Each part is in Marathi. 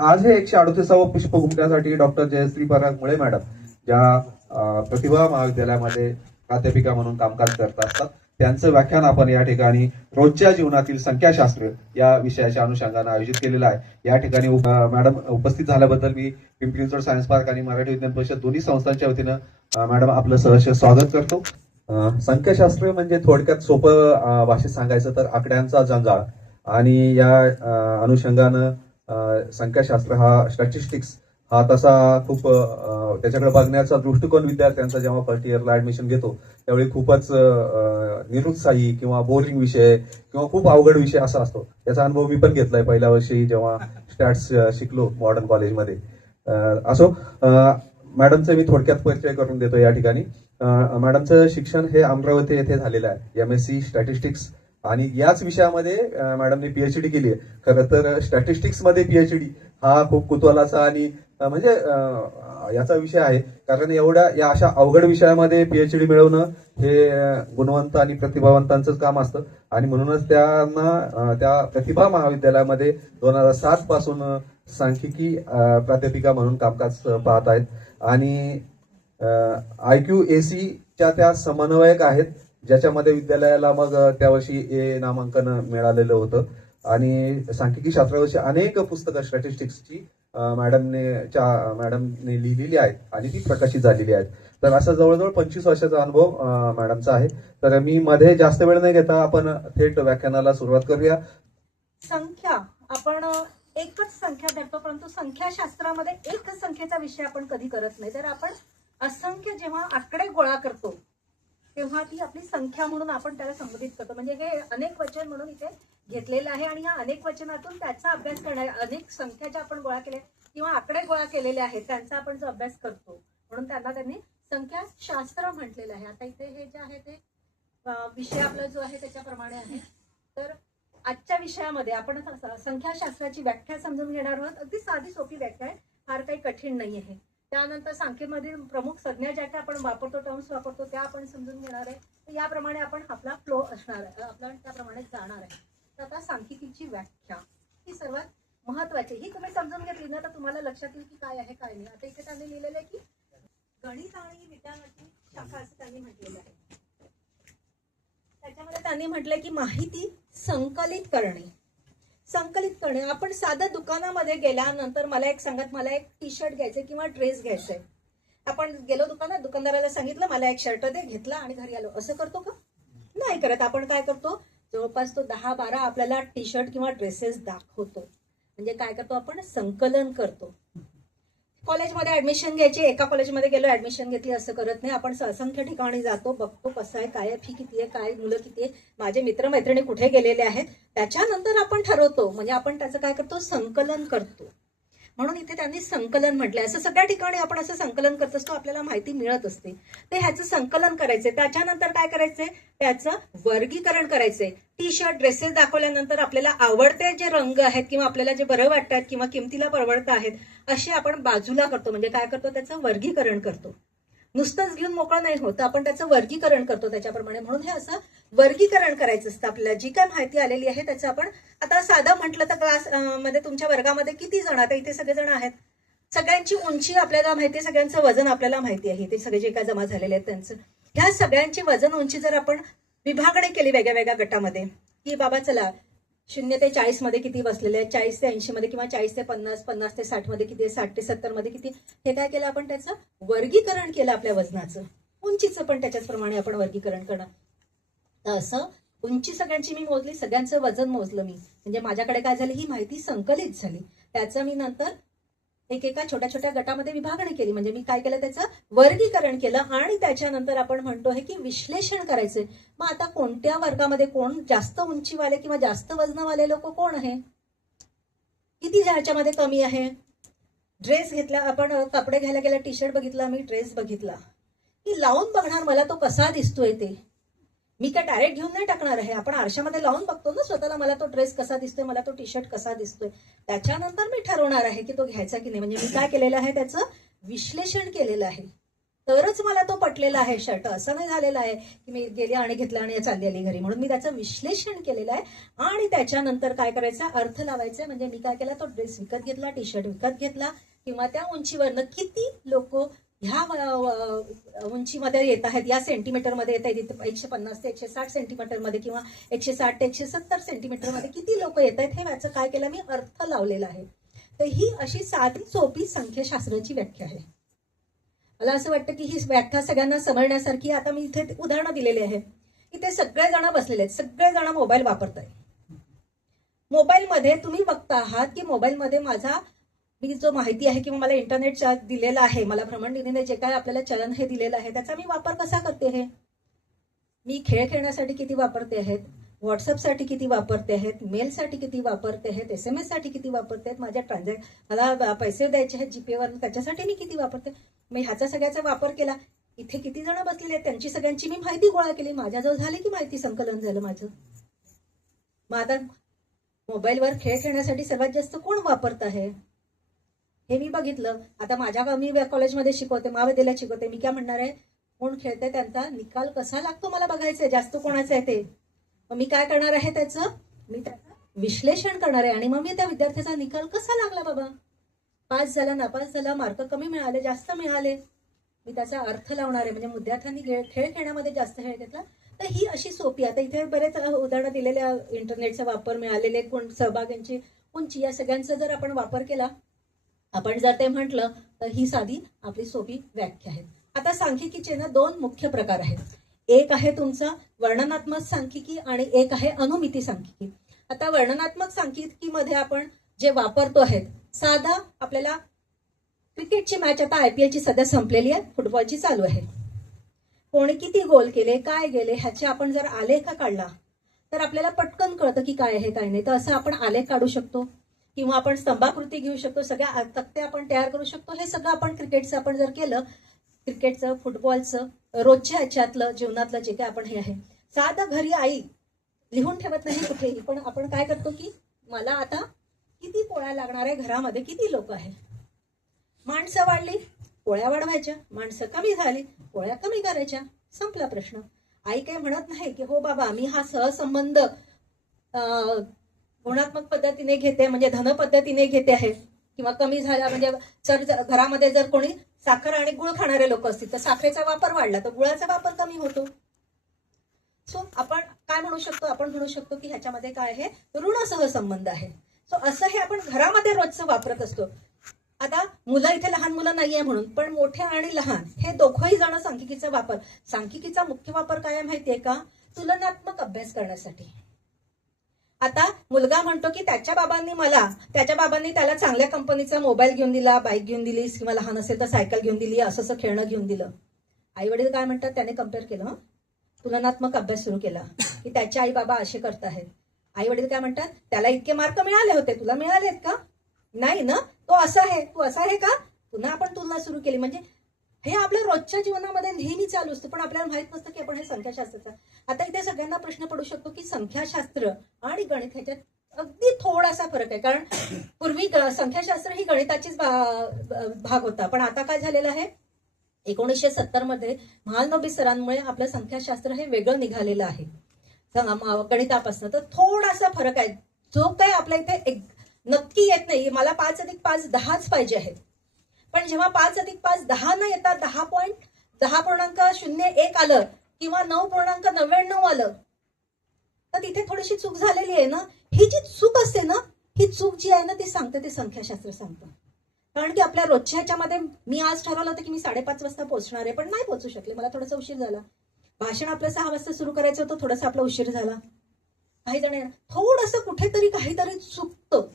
आज हे 138व पुष्प घुमण्यासाठी डॉक्टर जयश्री पराग मुळे मॅडम ज्या प्रतिभा महाविद्यालयामध्ये प्राध्यापिका म्हणून कामकाज करत असतात त्यांचं व्याख्यान आपण या ठिकाणी रोजच्या जीवनातील संख्याशास्त्र या विषयाच्या अनुषंगाने आयोजित केलेलं आहे। या ठिकाणी मॅडम उपस्थित झाल्याबद्दल मी पिंपरी चिंचवड सायन्स पार्क आणि मराठी विज्ञान परिषद दोन्ही संस्थांच्या वतीनं मॅडम आपलं सहर्ष स्वागत करतो। संख्याशास्त्र म्हणजे थोडक्यात सोपं भाषेत सांगायचं तर आकड्यांचा जंजाळ आणि या अनुषंगानं संख्याशास्त्र हा स्टॅटिस्टिक्स हा तसा खूप त्याच्याकडे बघण्याचा दृष्टिकोन विद्यार्थ्यांचा जेव्हा फर्स्ट इयरला ऍडमिशन घेतो त्यावेळी खूपच निरुत्साही किंवा बोरिंग विषय किंवा खूप अवघड विषय असा असतो। त्याचा अनुभव मी पण घेतलाय पहिल्या वर्षी जेव्हा स्टॅट्स शिकलो मॉडर्न कॉलेजमध्ये। असो मॅडमचं मी थोडक्यात परिचय करून देतो या ठिकाणी। मॅडमचं शिक्षण हे अमरावती येथे झालेलं आहे, MSc स्टॅटिस्टिक्स आणि याच विषयामध्ये मॅडमने PhD केली आहे। खरं तर स्टॅटिस्टिक्स मध्ये PhD हा खूप कुतूहलाचा आणि म्हणजे याचा विषय आहे, कारण या अशा अवघड विषयामध्ये PhD मिळवणं हे गुणवंत आणि प्रतिभावंतांचंच काम असतं आणि म्हणूनच त्यांना त्या प्रतिभा महाविद्यालयामध्ये 2007 पासून सांख्यिकी प्राध्यापिका म्हणून कामकाज पाहत आहेत आणि IQAC च्या त्या समन्वयक आहेत, ज्याच्यामध्ये विद्यालयाला मग त्या वर्षी A नामांकन मिळालेलं होतं आणि सांख्यिकी शास्त्रावरची अनेक पुस्तकं स्टॅटिस्टिक्सची मॅडमने लिहिलेली आहेत आणि ती प्रकाशित झालेली आहेत। तर असा जवळजवळ 25 वर्षाचा अनुभव मॅडमचा आहे। तर मी मध्ये जास्त वेळ न घेता आपण थेट व्याख्यानाला सुरुवात करूया। संख्या आपण एकच संख्या धरतो, परंतु संख्याशास्त्रामध्ये एकच संख्येचा विषय आपण कधी करत नाही। तर आपण असंख्य जेव्हा आकडे गोळा करतो तेव्हा ती आपली संख्या म्हणून आपण त्याला संबोधित करतो। म्हणजे हे अनेक वचन म्हणून इथे घेतलेलं आहे आणि या अनेक वचनातून त्याचा अभ्यास करणार, अनेक संख्या ज्या आपण गोळा केल्या किंवा आकडे गोळा केलेले आहेत त्यांचा आपण जो अभ्यास करतो म्हणून त्यांनी संख्याशास्त्र म्हटलेलं आहे। आता इथे हे जे आहे ते विषय आपला जो आहे त्याच्याप्रमाणे आहे। तर आजच्या विषयामध्ये आपण संख्याशास्त्राची व्याख्या समजून घेणार आहोत। अगदी साधी सोपी व्याख्या आहे, फार काही कठीण नाही आहे। त्यानंतर संख्येमधील प्रमुख संज्ञा ज्या काही आपण वापरतो, टर्म्स वापरतो त्या आपण समजून घेणार आहे। तर याप्रमाणे आपण आपला फ्लो असणार आहे, आपण त्याप्रमाणे जाणार आहे। तर आता सांख्यिकीची व्याख्या ही सर्वात महत्वाची, ही तुम्ही समजून घेतली ना तर तुम्हाला लक्षात येईल की काय आहे काय नाही। आता इथे त्यांनी लिहिलेलं आहे की गणित आणि विज्ञानाची शाखा असं त्यांनी म्हटलेलं आहे। त्याच्यामध्ये त्यांनी म्हटलंय की माहिती संकलित करणे। आपण साधं दुकानामध्ये गेल्यानंतर मला एक सांगत, मला एक टी-शर्ट घ्यायचे किंवा ड्रेस घ्यायचंय, आपण गेलो दुकानात, दुकानदाराला सांगितलं मला एक शर्ट दे, घेतला आणि घरी आलो, असं करतो का? नाही करत। आपण काय करतो, जवळपास तो 10-12 आपल्याला टी-शर्ट किंवा ड्रेसेस दाखवतो, म्हणजे काय करतो आपण संकलन करतो। कॉलेजमध्ये ऍडमिशन घ्यायची, एका कॉलेजमध्ये गेलो ऍडमिशन घेतली असं करत नाही। आपण असंख्य ठिकाणी जातो, बघतो कसं आहे, काय फी किती आहे, काय मुलं किती आहे, माझे मित्रमैत्रिणी कुठे गेलेले आहेत, त्याच्यानंतर आपण ठरवतो, म्हणजे आपण त्याचं काय करतो संकलन करतो। म्हणून इथे त्यांनी संकलन म्हटलंय। असं सगळ्या ठिकाणी आपण असं संकलन करत असतो, आपल्याला माहिती मिळत असते, ते ह्याचं संकलन करायचंय। त्याच्यानंतर काय करायचंय, त्याचं वर्गीकरण करायचंय। टी-शर्ट ड्रेसेस दाखवल्यानंतर आपल्याला आवडते जे रंग आहेत किंवा आपल्याला जे बरं वाटतात किंवा किमतीला परवडत आहेत असे आपण बाजूला करतो, म्हणजे काय करतो त्याचं वर्गीकरण करतो। नुसतंच घेऊन मोकळं नाही होत, आपण त्याचं वर्गीकरण करतो त्याच्याप्रमाणे। म्हणून हे असं वर्गीकरण करायचं असतं। आपल्याला जी काय माहिती आलेली आहे त्याचं आपण आता साधं म्हटलं तर क्लास मध्ये तुमच्या वर्गामध्ये किती जण, आता इथे सगळेजण आहेत, सगळ्यांची उंची आपल्याला माहिती आहे, सगळ्यांचं वजन आपल्याला माहिती आहे, ते सगळे जे काय जमा झालेले आहेत त्यांचं, ह्या सगळ्यांची वजन उंची जर आपण विभागणी केली वेगळ्या वेगळ्या गटामध्ये की बाबा चला 0 ते 40 मध्ये किती बसलेले आहेत, 40 ते 80 मध्ये किंवा 40 ते 50, 50 ते 60 मध्ये किती, 60 ते 70 मध्ये किती, हे काय केलं आपण त्याचं वर्गीकरण केलं आपल्या वजनाचं, उंचीचं पण त्याच्याचप्रमाणे आपण वर्गीकरण करणार। तर असं उंची सगळ्यांची मी मोजली, सगळ्यांचं वजन मोजलं मी, म्हणजे माझ्याकडे काय झाली, ही माहिती संकलित झाली। त्याचं मी नंतर एकेका छोट्या छोट्या गटामध्ये विभागणी केली, म्हणजे मी काय केलं त्याचं वर्गीकरण केलं आणि त्याच्यानंतर आपण म्हणतो आहे की विश्लेषण करायचंय। मग आता कोणत्या वर्गामध्ये कोण जास्त उंचीवाले किंवा जास्त वजनवाले लोक कोण आहे, किती ह्याच्यामध्ये कमी आहे। ड्रेस घेतला, आपण कपडे घ्यायला गेला, टी-शर्ट बघितला, मी ड्रेस बघितला, की लावून बघणार मला तो कसा दिसतोय ते, मी काय डायरेक्ट घेऊन नाही टाकणार आहे। आपण आरशामध्ये लावून बघतो ना स्वतःला, मला तो ड्रेस कसा दिसतोय, मला तो टी-शर्ट कसा दिसतोय, त्याच्यानंतर मी ठरवणार आहे की तो घ्यायचा की नाही। म्हणजे मी काय केलेलं आहे त्याचं विश्लेषण केलेलं आहे। तरच मला तो पटलेला आहे शर्ट. असं नाही झालेलं आहे की मी गेली आणि घेतला आणि चालली आली घरी. म्हणून मी त्याचं विश्लेषण केलेलं आहे आणि त्याच्यानंतर काय करायचं, अर्थ लावायचा. म्हणजे मी काय केला, तो ड्रेस विकत घेतला, टी शर्ट विकत घेतला, किंवा त्या उंचीवरनं किती लोक ह्या उंचीमध्ये येत आहेत, या सेंटीमीटरमध्ये येत आहेत, 150 ते 160 सेंटीमीटरमध्ये किंवा 160 ते 170 सेंटीमीटरमध्ये किती लोक येत आहेत, हे याचं काय केलं मी, अर्थ लावलेला आहे. तर ही अशी साधी सोपी संख्याशास्त्राची व्याख्या आहे. मला असं वाटतं की ही व्याख्या सगळ्यांना समजण्यासारखी. आता मी इथे उदाहरणं दिलेली आहे. इथे सगळेजण बसलेले आहेत, सगळेजण मोबाईल वापरताय. मोबाईलमध्ये तुम्ही बघता आहात की मोबाईलमध्ये माझा मी जो माहिती आहे किंवा मला इंटरनेट दिलेलं आहे, मला भ्रमणध्वनीने जे काय आपल्याला चलन हे दिलेलं आहे, त्याचा मी वापर कसा करते आहे. मी खेळ खेळण्यासाठी किती वापरते आहेत, व्हॉट्सअपसाठी किती वापरते आहेत, मेलसाठी किती वापरते आहेत, SMS साठी किती वापरते आहेत, माझ्या मला पैसे द्यायचे आहेत जीपेवर, त्याच्यासाठी मी किती वापरते. मी ह्याचा सगळ्याचा वापर केला. इथे किती जण बसलेले आहेत त्यांची सगळ्यांची मी माहिती गोळा केली. माझ्याजवळ झाली की माहिती संकलन झालं माझं. मग आता मोबाईलवर खेळ खेळण्यासाठी सर्वात जास्त कोण वापरत आहे हे मी बघितलं. आता मी कॉलेजमध्ये शिकवते, महाविद्यालयात शिकवते. मी काय म्हणणार आहे, कोण खेळते त्यांचा निकाल कसा लागतो मला बघायचंय, जास्त कोणाचं आहे ते. मग मी काय करणार आहे, मी त्याचं विश्लेषण करणार आहे आणि मग मी त्या विद्यार्थ्याचा निकाल कसा लागला बाबा, पास झाला, नापास झाला, मार्क कमी मिळाले, जास्त मिळाले, मी त्याचा अर्थ लावणार आहे. म्हणजे विद्यार्थ्यांनी खेळ खेळण्यामध्ये जास्त खेळ घेतला. तर ही अशी सोपी, आता इथे बरेच उदाहरणं दिलेल्या, इंटरनेटचा वापर, मिळालेले कोण सहभाग्यांची उंची, या सगळ्यांचा जर आपण वापर केला, आपण जर ते म्हटलं, तर ही साधी आपली सोपी व्याख्या आहे. आता सांख्यिकीचे ना 2 मुख्य प्रकार आहेत. एक आहे तुमचा वर्णनात्मक सांख्यिकी आणि एक आहे अनुमिती सांख्यिकी. आता वर्णनात्मक सांख्यिकीमध्ये आपण जे वापरतो आहेत, साधा आपल्याला क्रिकेटची मॅच, आता IPL ची सध्या संपलेली आहे, फुटबॉलची चालू आहे, कोणी किती गोल केले, काय गेले, ह्याचे आपण जर आलेख काढला तर आपल्याला पटकन कळतं की काय आहे काय नाही. तर असं आपण आलेख काढू शकतो किंवा आपण स्तंभाकृती घेऊ शकतो, सगळ्या तक्ते आपण तयार करू शकतो. हे सगळं आपण क्रिकेटचं आपण जर केलं, क्रिकेटचं, फुटबॉलचं, रोजच्या ह्याच्यातलं जीवनातलं जे काय आपण हे आहे, साधं घरी आई लिहून ठेवत नाही कुठेही, पण आपण काय करतो की मला आता किती पोळ्या लागणार आहे, घरामध्ये किती लोक आहे, माणसं वाढली पोळ्या वाढवायच्या, माणसं कमी झाली पोळ्या कमी करायच्या, संपला प्रश्न. आई काही म्हणत नाही की हो बाबा मी हा सहसंबंध गुणात्मक पद्धतीने घेते, म्हणजे धन पद्धतीने घेते आहे, किंवा कमी झाला म्हणजे जर घरामध्ये जर कोणी साखर आणि गुळ खाणारे लोक असतील तर साखरेचा वापर वाढला तर गुळाचा वापर कमी होतो. सो आपण काय म्हणू शकतो, आपण म्हणू शकतो की ह्याच्यामध्ये काय आहे, ऋण सहसंबंध आहे. सो असं हे आपण घरामध्ये रोजचं वापरत असतो. आता मुलं इथे लहान मुलं नाहीये म्हणून, पण मोठे आणि लहान हे दोघंही जण सांख्यिकीचा वापर, सांख्यिकीचा मुख्य वापर काय माहितीये का, तुलनात्मक अभ्यास करण्यासाठी. आता मुलगा म्हणतो की त्याच्या बाबांनी त्याला चांगल्या कंपनीचा मोबाईल घेऊन दिला, बाईक घेऊन दिली, किंवा लहान असेल तर सायकल घेऊन दिली, असं खेळणं घेऊन दिलं. आई वडील काय म्हणतात, त्याने कम्पेअर केलं, तुलनात्मक अभ्यास सुरू केला की त्याचे आई बाबा असे करत आहेत. आई वडील काय म्हणतात, त्याला इतके मार्क मिळाले होते, तुला मिळालेत का, नाही ना, तो असा आहे, तू असा आहे का, पुन्हा आपण तुलना सुरू केली. म्हणजे हे आपल्या रोजच्या जीवनामध्ये नेहमी चालू असतं, पण आपल्याला माहित नसतं की आपण हे संख्याशास्त्राचं. आता इथे सगळ्यांना प्रश्न पडू शकतो की संख्याशास्त्र आणि गणित ह्याच्यात अगदी थोडासा फरक आहे. कारण पूर्वी संख्याशास्त्र ही गणिताचीच भाग होता, पण आता काय झालेलं आहे, 1970 मध्ये महालनोबिस सरांमुळे आपलं संख्याशास्त्र हे वेगळं निघालेलं आहे गणितापासून. तर थोडासा फरक आहे, जो काही आपल्या इथे नक्की येत नाही. मला 5 अधिक 5 10च पाहिजे आहे, पण जेव्हा 5 अधिक 5 10 न येता 10.01 आलं किंवा 9.99 आलं तर तिथे थोडीशी चूक झालेली आहे ना. ही जी चूक असते ना, ही चूक जी आहे ना, ती सांगते ते संख्याशास्त्र सांगतं. कारण की आपल्या रोजच्या ह्याच्यामध्ये मी आज ठरवलं होतं की मी 5:30 वाजता पोहोचणार आहे, पण नाही पोहोचू शकले, मला थोडासा उशीर झाला. भाषण आपलं 6 वाजता सुरू करायचं होतं, थोडासा आपला उशीर झाला. काही जण थोडंसं कुठेतरी काहीतरी चुकतं,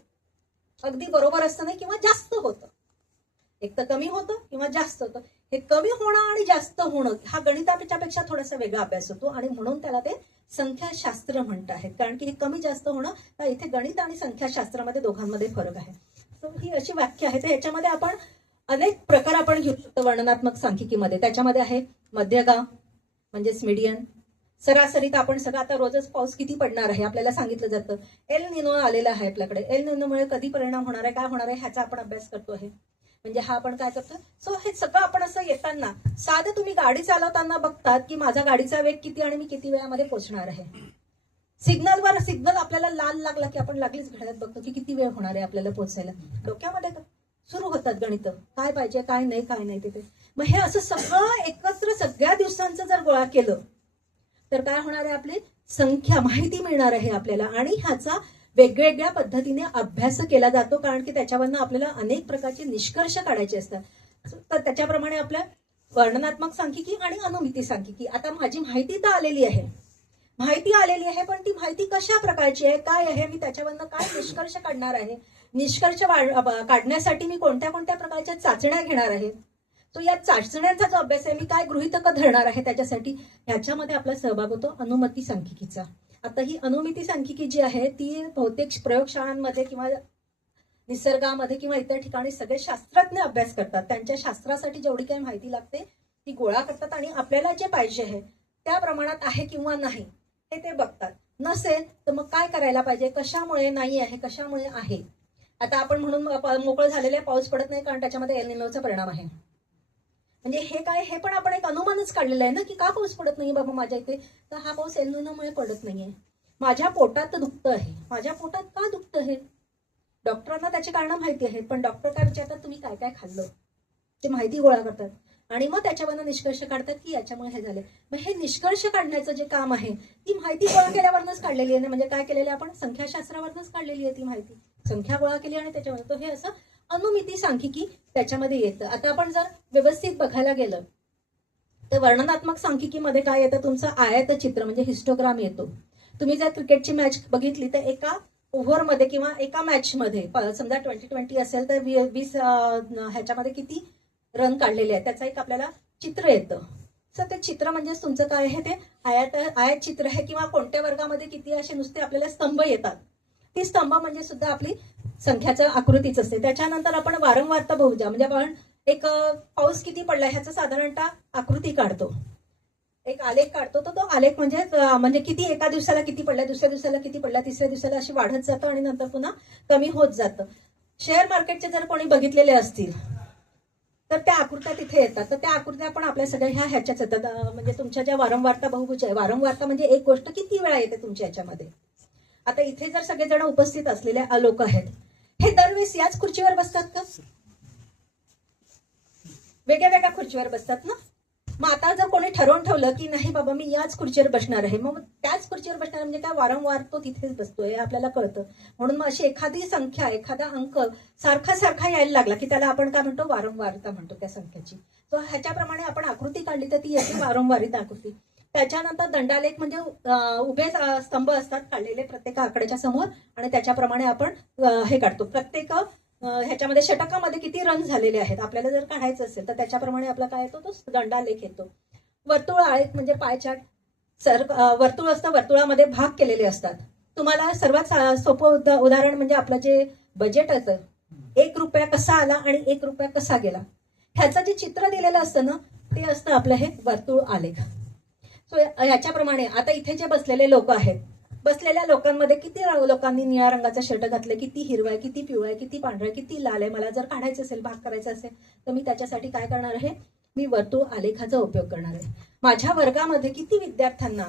अगदी बरोबर असतं नाही किंवा जास्त होतं, एक तर कमी होतं किंवा जास्त होतं. हे कमी होणं आणि जास्त होणं हा गणितापेक्षा थोडासा वेगळा अभ्यास होतो आणि म्हणून त्याला ते संख्याशास्त्र म्हणत आहेत. कारण की हे कमी जास्त होणं, तर इथे गणित आणि संख्याशास्त्रामध्ये दोघांमध्ये फरक आहे. सो ही अशी व्याख्या आहे. तर याच्यामध्ये आपण अनेक प्रकार आपण घेऊ शकतो वर्णनात्मक सांख्यिकीमध्ये. त्याच्यामध्ये आहे मध्यगा म्हणजेच मीडियन, सरासरीत आपण सगळं, आता रोजच पाऊस किती पडणार आहे आपल्याला सांगितलं जातं. एल निनो आलेला आहे आपल्याकडे, एल निनोमुळे कधी परिणाम होणार आहे, काय होणार आहे ह्याचा आपण अभ्यास करतो आहे. म्हणजे हा आपण काय करतो. सो हे सगळं आपण असं येताना साधं तुम्ही गाडी चालवताना बघतात की माझा गाडीचा वेग किती आणि मी किती वेळामध्ये पोहोचणार आहे. सिग्नल आपल्याला लाल लागला की आपण लागलीच घड्याळात बघतो की किती वेळ होणार आहे आपल्याला पोहोचायला. डोक्यामध्ये सुरू होतात गणित, काय पाहिजे काय नाही तिथे. मग हे असं सगळं एकत्र सगळ्या दिवसांचं जर गोळा केलं तर काय होणार आहे, आपली संख्या माहिती मिळणार आहे आपल्याला. आणि ह्याचा वेगवेगळ्या पद्धतीने अभ्यास केला जातो, कारण की त्याच्यावरनं आपल्याला अनेक प्रकारचे निष्कर्ष काढायचे असतात. तर त्याच्याप्रमाणे आपल्या वर्णनात्मक सांख्यिकी आणि अनुमिती सांख्यिकी. आता माझी माहिती तर आलेली आहे, पण ती माहिती कशा प्रकारची आहे, काय आहे, मी त्याच्यावरनं काय निष्कर्ष काढणार आहे, निष्कर्ष काढण्यासाठी मी कोणत्या कोणत्या प्रकारच्या चाचण्या घेणार आहे, तो या चाचण्यांचा जो अभ्यास आहे, मी काय गृहीतक धरणार आहे त्याच्यासाठी, ह्याच्यामध्ये आपला सहभाग होतो अनुमती सांख्यिकीचा. आता ही अनुमिती सांख्यिकी जी आहे ती बहुतेक प्रयोगशाळांमध्ये किंवा निसर्गामध्ये किंवा इतर ठिकाणी सगळे शास्त्रज्ञ अभ्यास करतात. त्यांच्या शास्त्रासाठी जेवढी काही माहिती लागते ती गोळा करतात आणि आपल्याला जे पाहिजे आहे त्या प्रमाणात आहे किंवा नाही हे ते बघतात. नसेल तर मग काय करायला पाहिजे, कशामुळे नाही आहे, कशामुळे आहे. आता आपण म्हणून मोकळं झालेले पाऊस पडत नाही कारण त्याच्यामध्ये एल निनोचा परिणाम आहे. म्हणजे हे काय, हे पण आपण एक अनुमानच काढलेलं आहे ना की का पाऊस पडत नाही बाबा माझ्या इथे, तर हा पाऊस एल निनोमुळे पडत नाहीये. माझ्या पोटात दुखतं आहे, माझ्या पोटात का दुखतं आहे, डॉक्टरांना त्याची कारणं माहिती आहेत, पण डॉक्टर काय विचारतात तुम्ही काय काय खाल्लं, ते माहिती गोळा करतात आणि मग त्याच्यावरनं निष्कर्ष काढतात की याच्यामुळे हे झाले. मग हे निष्कर्ष काढण्याचं जे काम आहे ती माहिती गोळा केल्यावरच काढलेली आहे. म्हणजे काय केलेलं आपण संख्याशास्त्रावरच काढलेली आहे ती माहिती, संख्या गोळा केली आणि त्याच्यावर तो हे असं अनुमिती सांख्यिकी त्याच्यामध्ये येतं. आता आपण जर व्यवस्थित बघायला गेलं तर वर्णनात्मक सांख्यिकीमध्ये काय येतं, तुमचं आयतचित्र म्हणजे हिस्टोग्राम येतो. तुम्ही जर क्रिकेटची मॅच बघितली तर एका ओव्हरमध्ये किंवा एका मॅचमध्ये समजा 20-20 असेल तर 20 ह्याच्यामध्ये किती रन काढलेले आहेत त्याचं एक आपल्याला चित्र येतं. तर ते चित्र म्हणजे तुमचं काय आहे, ते आयत चित्र आहे. किंवा कोणत्या वर्गामध्ये किती असे नुसते आपल्याला स्तंभ येतात, ती स्तंभ म्हणजे सुद्धा आपली संख्याचं आकृतीच असते. त्याच्यानंतर आपण वारंवारता बहुजा म्हणजे आपण एक पाऊस किती पडला ह्याचं साधारणतः आकृती काढतो, एक आलेख काढतो. तर तो आलेख म्हणजे किती एका दिवसाला किती पडला, दुसऱ्या दिवसाला किती पडला, तिसऱ्या दिवसाला अशी वाढत जातं आणि नंतर पुन्हा कमी होत जातं. शेअर मार्केटचे जर कोणी बघितलेले असतील तर त्या आकृत्या तिथे येतात. तर त्या आकृत्या पण आपल्या सगळ्या ह्याच्याच येतात. म्हणजे तुमच्या ज्या वारंवारता बहुभुज आहे, वारंवारता म्हणजे एक गोष्ट किती वेळा येते तुमच्या याच्यामध्ये. आता इथे जर सगळेजण उपस्थित असलेले लोक आहेत, हे दरवेळेस याच खुर्चीवर बसतात का, वेगळ्या वेगळ्या खुर्चीवर बसतात ना. मग आता जर कोणी ठरवून ठेवलं की नाही बाबा मी याच खुर्चीवर बसणार आहे, मग त्याच खुर्चीवर बसणार म्हणजे काय, वारंवार तो तिथेच बसतोय आपल्याला कळतं. म्हणून मग अशी एखादी संख्या, एखादा अंक सारखा यायला लागला की त्याला आपण काय म्हणतो, वारंवारता म्हणतो त्या संख्येची. तो ह्याच्याप्रमाणे आपण आकृती काढली तर ती येते वारंवारिता आकृती. त्याच्यानंतर दंडालेख म्हणजे उभे स्तंभ असतात काढलेले प्रत्येक आकड्याच्या समोर आणि त्याच्याप्रमाणे आपण हे काढतो. प्रत्येक ह्याच्यामध्ये षटकामध्ये किती रन झालेले आहेत आपल्याला जर काढायचं असेल तर त्याच्याप्रमाणे आपला काय येतो, तो दंडालेख येतो. वर्तुळ आलेख म्हणजे पाय चार्ट. वर्तुळ असतं, वर्तुळामध्ये भाग केलेले असतात. तुम्हाला सर्वात सोपं उदाहरण म्हणजे आपलं जे बजेट असतं, 1 रुपया कसा आला आणि 1 रुपया कसा गेला ह्याचं जे चित्र दिलेलं असतं ना ते असतं आपलं हे वर्तुळ आलेख. सो ह्याच्याप्रमाणे आता इथे जे बसलेले लोक आहेत, बसलेल्या लोकांमध्ये किती लोकांनी निळ्या रंगाचा शर्ट घातले, किती हिरवा आहे, किती पिवळा आहे, किती पांढरा आहे, किती लाल आहे. मला जर काढायचं असेल, भाग करायचा असेल तर मी त्याच्यासाठी काय करणार आहे, मी वर्तुळ आलेखाचा उपयोग करणार आहे. माझ्या वर्गामध्ये किती विद्यार्थ्यांना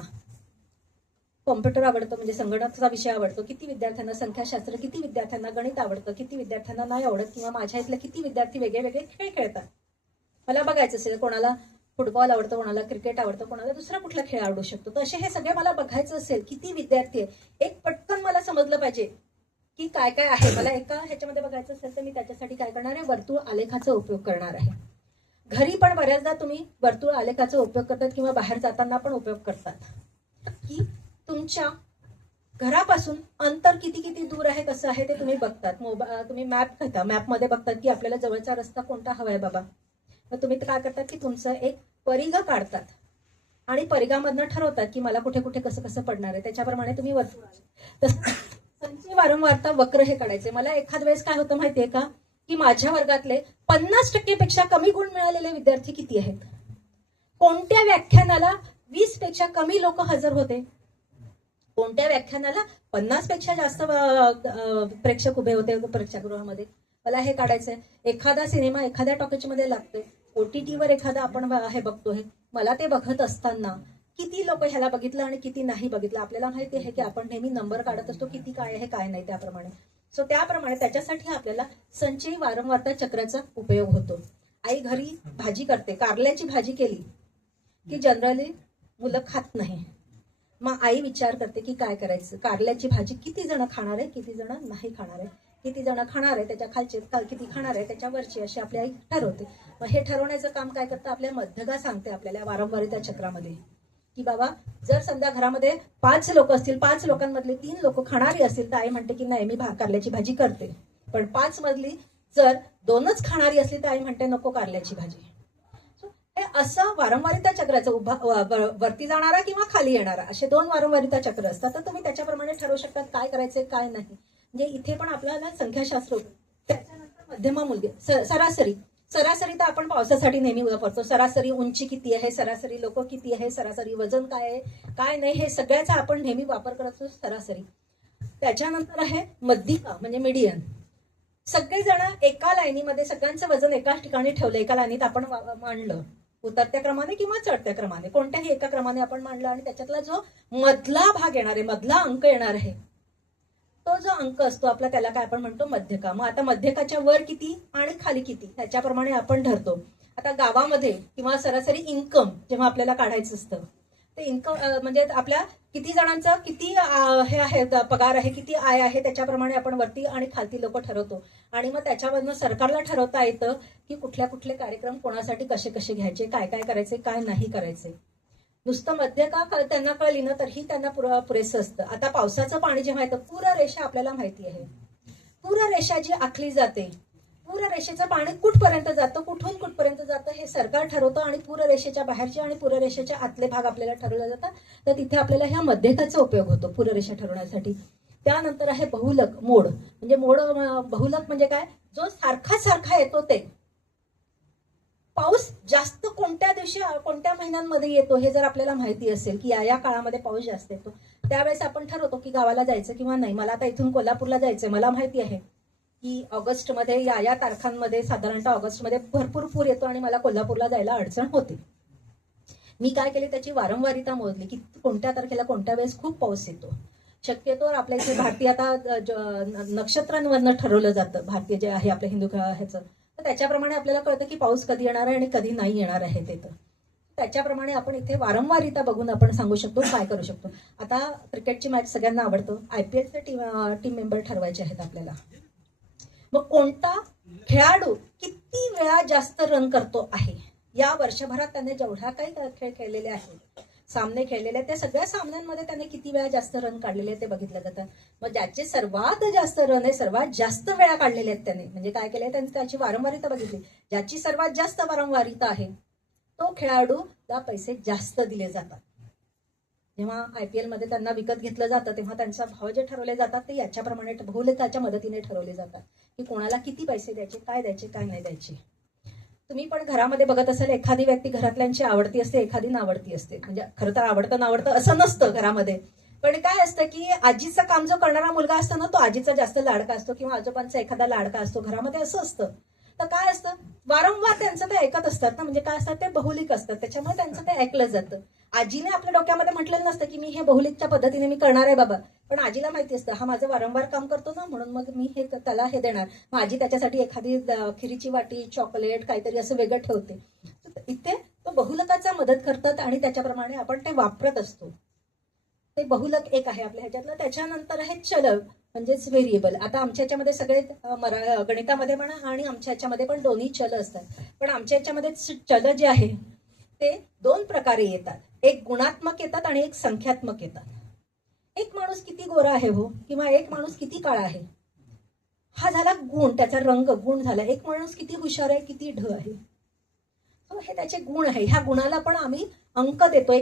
कॉम्प्युटर आवडतं म्हणजे संगणकाचा विषय आवडतो, किती विद्यार्थ्यांना संख्याशास्त्र, किती विद्यार्थ्यांना गणित आवडतं, किती विद्यार्थ्यांना नाही आवडत, किंवा माझ्या इथले किती विद्यार्थी वेगळे वेगळे खेळ खेळतात. मला बघायचं असेल कोणाला फुटबॉल आवडतं, कोणाला क्रिकेट आवडतं, कोणाला दुसरा कुठला खेळ आवडू शकतो. तर असे हे सगळे मला बघायचं असेल किती विद्यार्थी आहे, एक पटकन मला समजलं पाहिजे की काय काय आहे. मला एका ह्याच्यामध्ये बघायचं असेल तर मी त्याच्यासाठी काय करणार आहे, वर्तुळ आलेखाचा उपयोग करणार आहे. घरी पण बऱ्याचदा तुम्ही वर्तुळ आलेखाचा उपयोग करतात किंवा बाहेर जाताना पण उपयोग करतात की तुमच्या घरापासून अंतर किती किती दूर आहे, कसं आहे ते तुम्ही बघतात. तुम्ही मॅप घेता, मॅपमध्ये बघतात की आपल्याला जवळचा रस्ता कोणता हवा आहे बाबा. मग तुम्ही काय करतात की तुमचं एक परिघ काढतात आणि परिघामधनं ठरवतात की मला कुठे कुठे कसं कसं पडणार आहे. त्याच्याप्रमाणे तुम्ही वर्तुळ संची वारंवारता वक्र हे काढायचे. मला एखाद वेळेस काय होतं माहितीये का, की माझ्या वर्गातले 50% पेक्षा कमी गुण मिळालेले विद्यार्थी किती आहेत. कोणत्या व्याख्यानाला 20 पेक्षा कमी लोक हजर होते, कोणत्या व्याख्यानाला 50 पेक्षा जास्त प्रेक्षक उभे होते प्रेक्षागृहामध्ये. मला हे काढायचंय. एखादा सिनेमा एखाद्या टॉकीजमध्ये लागतोय, OTTवर एखादा आपण हे बघतोय, मला ते बघत असताना किती लोक ह्याला बघितलं आणि किती नाही बघितलं आपल्याला माहिती आहे की आपण नेहमी नंबर काढत असतो किती काय आहे काय नाही त्याप्रमाणे. सो त्याप्रमाणे त्याच्यासाठी आपल्याला संचयी वारंवारता चक्राचा उपयोग होतो. आई घरी भाजी करते, कारल्याची भाजी केली की जनरली मुलं खात नाही. मग आई विचार करते की काय करायचं, कारल्याची भाजी किती जण खाणार आहे, किती जण नाही खाणार आहे, किती जण खाणार आहे त्याच्या खालचे, किती खाणार आहे त्याच्यावरची, अशी आपली आई ठरवते. मग हे ठरवण्याचं काम काय करतं, आपल्या मध्यगा सांगते आपल्याला वारंवारिता चक्रामध्ये की बाबा जर समजा घरामध्ये 5 लोक असतील, 5 लोकांमधले 3 लोक खाणारी असतील तर आई म्हणते की नाही मी कारल्याची भाजी करते. पण 5 मधली जर 2च खाणारी असली तर आई म्हणते नको कारल्याची भाजी. हे असं वारंवारिता चक्राचं वरती जाणारा किंवा खाली येणारा असे 2 वारंवारिता चक्र असतात. तर तुम्ही त्याच्याप्रमाणे ठरवू शकता काय करायचंय काय नाही. म्हणजे इथे पण आपल्याला संख्याशास्त्र होतं. त्याच्यानंतर मध्यमा मुलगी, सरासरी तर आपण पावसासाठी नेहमी वापरतो. सरासरी उंची किती आहे, सरासरी लोक किती आहे, सरासरी वजन काय आहे काय नाही, हे सगळ्याचा आपण नेहमी वापर करत असतो सरासरी. त्याच्यानंतर आहे मध्यिका म्हणजे मीडियन. सगळेजण एका लाईनीमध्ये सगळ्यांचं वजन एकाच ठिकाणी ठेवलं, एका लाईनीत आपण मांडलं, उतरत्या क्रमाने किंवा चढत्या क्रमाने कोणत्याही एका क्रमाने आपण मांडलं आणि त्याच्यातला जो मधला भाग येणार आहे, मधला अंक येणार आहे, तो जो अंक असतो आपला त्याला काय आपण म्हणतो मध्यका. मग आता मध्यकाच्या वर किती आणि खाली किती त्याच्याप्रमाणे आपण ठरतो. आता गावामध्ये किंवा सरासरी इन्कम जेव्हा आपल्याला काढायचं असतं ते इन्कम म्हणजे आपल्या किती जणांचं किती हे आहे पगार आहे, किती आय आहे त्याच्याप्रमाणे आपण वरती आणि खालती लोक ठरवतो. आणि मग त्याच्यामधनं सरकारला ठरवता येतं की कुठले कार्यक्रम कोणासाठी कसे कसे घ्यायचे, काय काय करायचे काय नाही करायचे. नुसतं मध्यका त्यांना कळली ना तरीही त्यांना पुरेसं असतं. आता पावसाचं पाणी जेव्हा येतं, पूररेषा आपल्याला माहिती आहे, पूररेषा जी आखली जाते, पूररेषेचं पाणी कुठपर्यंत जातं, कुठून कुठपर्यंत जातं हे सरकार ठरवतं आणि पूररेषेच्या बाहेरचे आणि पूररेषेच्या आतले भाग आपल्याला ठरवले जातात. तर तिथे आपल्याला ह्या मध्यकाचा उपयोग होतो पूररेषा ठरवण्यासाठी. त्यानंतर आहे बहुलक, मोड. म्हणजे बहुलक म्हणजे काय, जो सारखा येतो ते. पाऊस जास्त कोणत्या दिवशी कोणत्या महिन्यांमध्ये येतो हे जर आपल्याला माहिती असेल की या काळामध्ये पाऊस जास्त येतो, त्यावेळेस आपण ठरवतो की गावाला जायचं किंवा नाही. मला आता इथून कोल्हापूरला जायचंय, मला माहिती आहे की ऑगस्टमध्ये या तारखांमध्ये साधारणतः ऑगस्टमध्ये भरपूर पूर येतो आणि मला कोल्हापूरला जायला अडचण होते. मी काय केले, त्याची वारंवारिता मोजली की कोणत्या तारखेला कोणत्या वेळेस खूप पाऊस येतो. शक्यतो आपल्या इथे भारतीय आता नक्षत्रांवरनं ठरवलं जातं, भारतीय जे आहे आपल्या हिंदू ह्याचं, तर त्याच्याप्रमाणे आपल्याला कळतं की पाऊस कधी येणार आहे आणि कधी नाही येणार आहे. ते तर त्याच्याप्रमाणे आपण इथे वारंवारिता बघून आपण सांगू शकतो काय करू शकतो. आता क्रिकेटची मॅच सगळ्यांना आवडतो, IPLचे टीम मेंबर ठरवायचे आहेत आपल्याला. मग कोणता खेळाडू किती वेळा जास्त रन करतो आहे, या वर्षभरात त्याने जेवढा काही खेळ खेळलेले आहेत, सामने खेळलेले आहेत, त्या सगळ्या सामन्यांमध्ये त्याने किती वेळा जास्त रन काढलेले आहेत ते बघितलं जातं. मग ज्याचे सर्वात जास्त रन आहे, सर्वात जास्त वेळा काढलेले आहेत त्याने, म्हणजे काय केलंय त्यांनी त्याची वारंवारिता बघितली. ज्याची सर्वात जास्त वारंवारिता आहे तो खेळाडूला पैसे जास्त दिले जातात. जेव्हा IPL मध्ये त्यांना विकत घेतलं जातं तेव्हा त्यांचा भाव जे ठरवले जातात ते याच्याप्रमाणे बहुलकाच्या मदतीने ठरवले जातात की कोणाला किती पैसे द्यायचे काय नाही द्यायचे. तुम्ही पण घरामध्ये बघत असाल, एखादी व्यक्ती घरातल्यांची आवडती असते, एखादी नावडती असते. म्हणजे खरं तर आवडतं नावडतं असं नसतं घरामध्ये, पण काय असतं की आजीचं काम जो करणारा मुलगा असतो ना तो आजीचा जास्त लाडका असतो किंवा आजोबांचा एखादा लाडका असतो घरामध्ये, असं असतं. तर काय असतं, वारंवार त्यांचं ते ऐकत असतात ना, म्हणजे काय असतात ते बहुलिक असतात, त्याच्यामुळे त्यांचं ते ऐकलं जातं. आजीने आपल्या डोक्यामध्ये म्हटलेलं नसतं की मी हे बहुलिकच्या पद्धतीने मी करणार आहे बाबा, पण आजीला माहिती असतं हा माझं वारंवार काम करतो ना म्हणून मग मी हे त्याला हे देणार. मग आजी त्याच्यासाठी एखादी खिरीची वाटी, चॉकलेट काहीतरी असं वेगळं ठेवते. इथे तो बहुलकाचा मदत करतात आणि त्याच्याप्रमाणे आपण ते वापरत असतो. ते बहुलक एक आहे आपल्या ह्याच्यातलं. त्याच्यानंतर आहे चल म्हणजेच व्हेरिएबल. आता आमच्या ह्याच्यामध्ये सगळे गणितामध्ये म्हणा आणि आमच्या ह्याच्यामध्ये पण दोन्ही चल असतात, पण आमच्या ह्याच्यामध्ये चल जे आहे ते 2 प्रकारे येतात, एक गुणात्मक येतात आणि एक संख्यात्मक येतात. एक माणूस किती गोरा आहे हो, किंवा एक माणूस किती काळा आहे, हा झाला गुण, त्याचा रंग गुण झाला. एक माणूस किती हुशार आहे, किती ढ आहे, हे त्याचे गुण आहे. ह्या गुणाला पण आम्ही अंक देतो,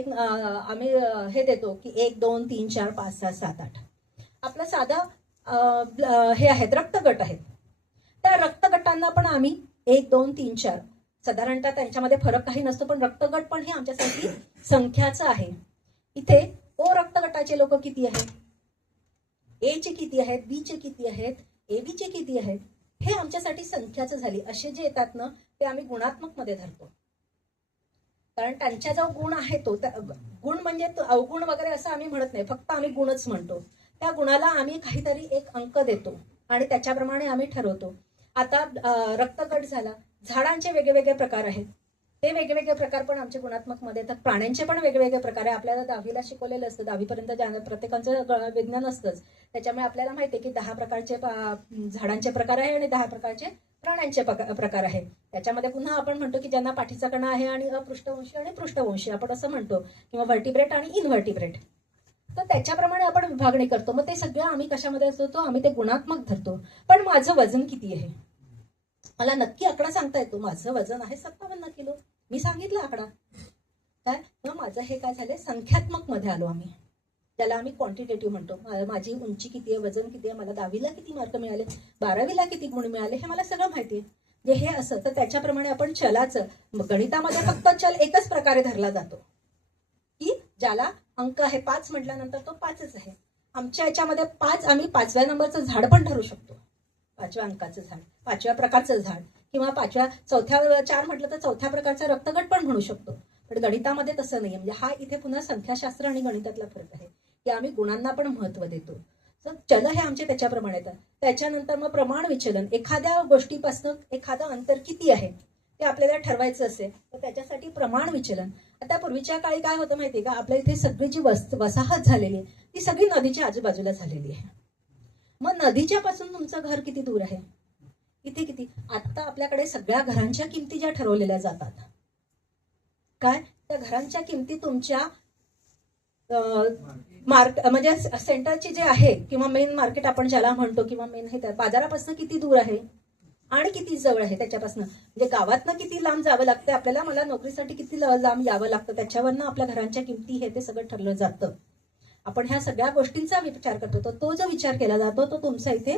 आम्ही हे देतो की 1 2 3 4 5 6 7 8. आपलं साधा हे आहेत रक्तगट आहेत, त्या रक्तगटांना पण आम्ही 1 2 3 4 साधारणतः त्यांच्यामध्ये फरक काही नसतो, पण रक्तगट पण हे आमच्यासाठी संख्याचं आहे. इथे ओ रक्तगटाचे लोक किती आहेत, ए चे किती आहेत, बी चे किती आहेत, AB चे किती आहेत, हे आमच्यासाठी संख्याचं झाली. असे जे येतात ना ते आम्ही गुणात्मक मध्ये धरतो, कारण त्यांचा जो गुण आहे तो गुण म्हणजे अवगुण वगैरे असं आम्ही म्हणत नाही, फक्त आम्ही गुणच म्हणतो. त्या गुणाला आम्ही काहीतरी एक अंक देतो आणि त्याच्याप्रमाणे आम्ही ठरवतो. आता रक्तगट झाला, झाडांचे वेगवेगळे प्रकार आहेत, ते वेगवेगळे प्रकार पण आमच्या गुणात्मक मध्ये येतात. प्राण्यांचे पण वेगवेगळे प्रकार आहे. आपल्याला 10वीला शिकवलेलं असतं, 10वीपर्यंत प्रत्येकाचं विज्ञान असतंच. त्याच्यामुळे आपल्याला माहिती आहे की 10 प्रकारचे झाडांचे प्रकार आहे आणि 10 प्रकारचे प्राण्यांचे प्रकार आहे. त्याच्यामध्ये पुन्हा आपण म्हणतो की ज्यांना पाठीचा कणा आहे आणि अपृष्ठवंशी आणि पृष्ठवंशी आपण असं म्हणतो, किंवा व्हर्टिब्रेट आणि इनव्हर्टिब्रेट. तर त्याच्याप्रमाणे आपण विभागणी करतो. मग ते सगळं आम्ही कशामध्ये असतो, आम्ही ते गुणात्मक धरतो. पण माझं वजन किती आहे मला नक्की आकडा सांगता येतो. माझं वजन आहे 57 किलो, मी सांगितलं आकडा काय. मग माझं हे काय झालं, संख्यात्मक मध्ये आलो आम्ही, ज्याला आम्ही क्वांटिटेटिव्ह म्हणतो. माझी उंची किती आहे, वजन किती आहे, मला 10वीला किती मार्क मिळाले, 12वीला किती गुण मिळाले, हे मला सगळं माहिती आहे. जे हे असं तर त्याच्याप्रमाणे आपण चलाचं गणितामध्ये फक्त चल एकच प्रकारे धरला जातो की ज्याला अंक आहे 5 म्हटल्यानंतर तो 5च आहे. आमच्या याच्यामध्ये 5 आम्ही 5व्या नंबरचं झाड पण ठरू शकतो, 5व्या अंकाचं झाड, 5व्या प्रकारचं झाड, किंवा 4 म्हटलं तर 4थ्या प्रकारचा रक्तगट पण म्हणू शकतो. पण गणितामध्ये तसं नाहीये. म्हणजे हा इथे पुन्हा संख्याशास्त्र आणि गणितातला फरक आहे की आम्ही गुणांना पण महत्व देतो. तर चल हे आमचे त्याच्याप्रमाणे येतात. त्याच्यानंतर मग प्रमाण विचलन, एखाद्या गोष्टीपासून एखादं अंतर किती आहे ते आपल्याला ठरवायचं असेल तर त्याच्यासाठी प्रमाण विचलन. आता पूर्वीच्या काळी काय होतं माहितीये का, आपल्या इथे सगळी जी वसाहत झालेली आहे ती सगळी नदीच्या आजूबाजूला झालेली आहे. मग नदीच्या पासून तुमचं घर किती दूर आहे, इथे किती. आता आपल्याकडे सगळ्या घरांच्या किमती ज्या ठरवलेल्या जातात, काय त्या घरांच्या किमती तुमच्या म्हणजे सेंटरची जे आहे किंवा मेन मार्केट आपण ज्याला म्हणतो किंवा मेन हे बाजारापासून किती दूर आहे आणि किती जवळ आहे त्याच्यापासून. म्हणजे गावातनं किती लांब जावं लागतं आपल्याला, मला नोकरीसाठी किती लांब यावं लागतं, त्याच्यावरनं आपल्या घरांच्या किमती हे ते सगळं ठरलं जातं. आपण ह्या सगळ्या गोष्टींचा विचार करतो. तो जो विचार केला जातो तो तुमचा इथे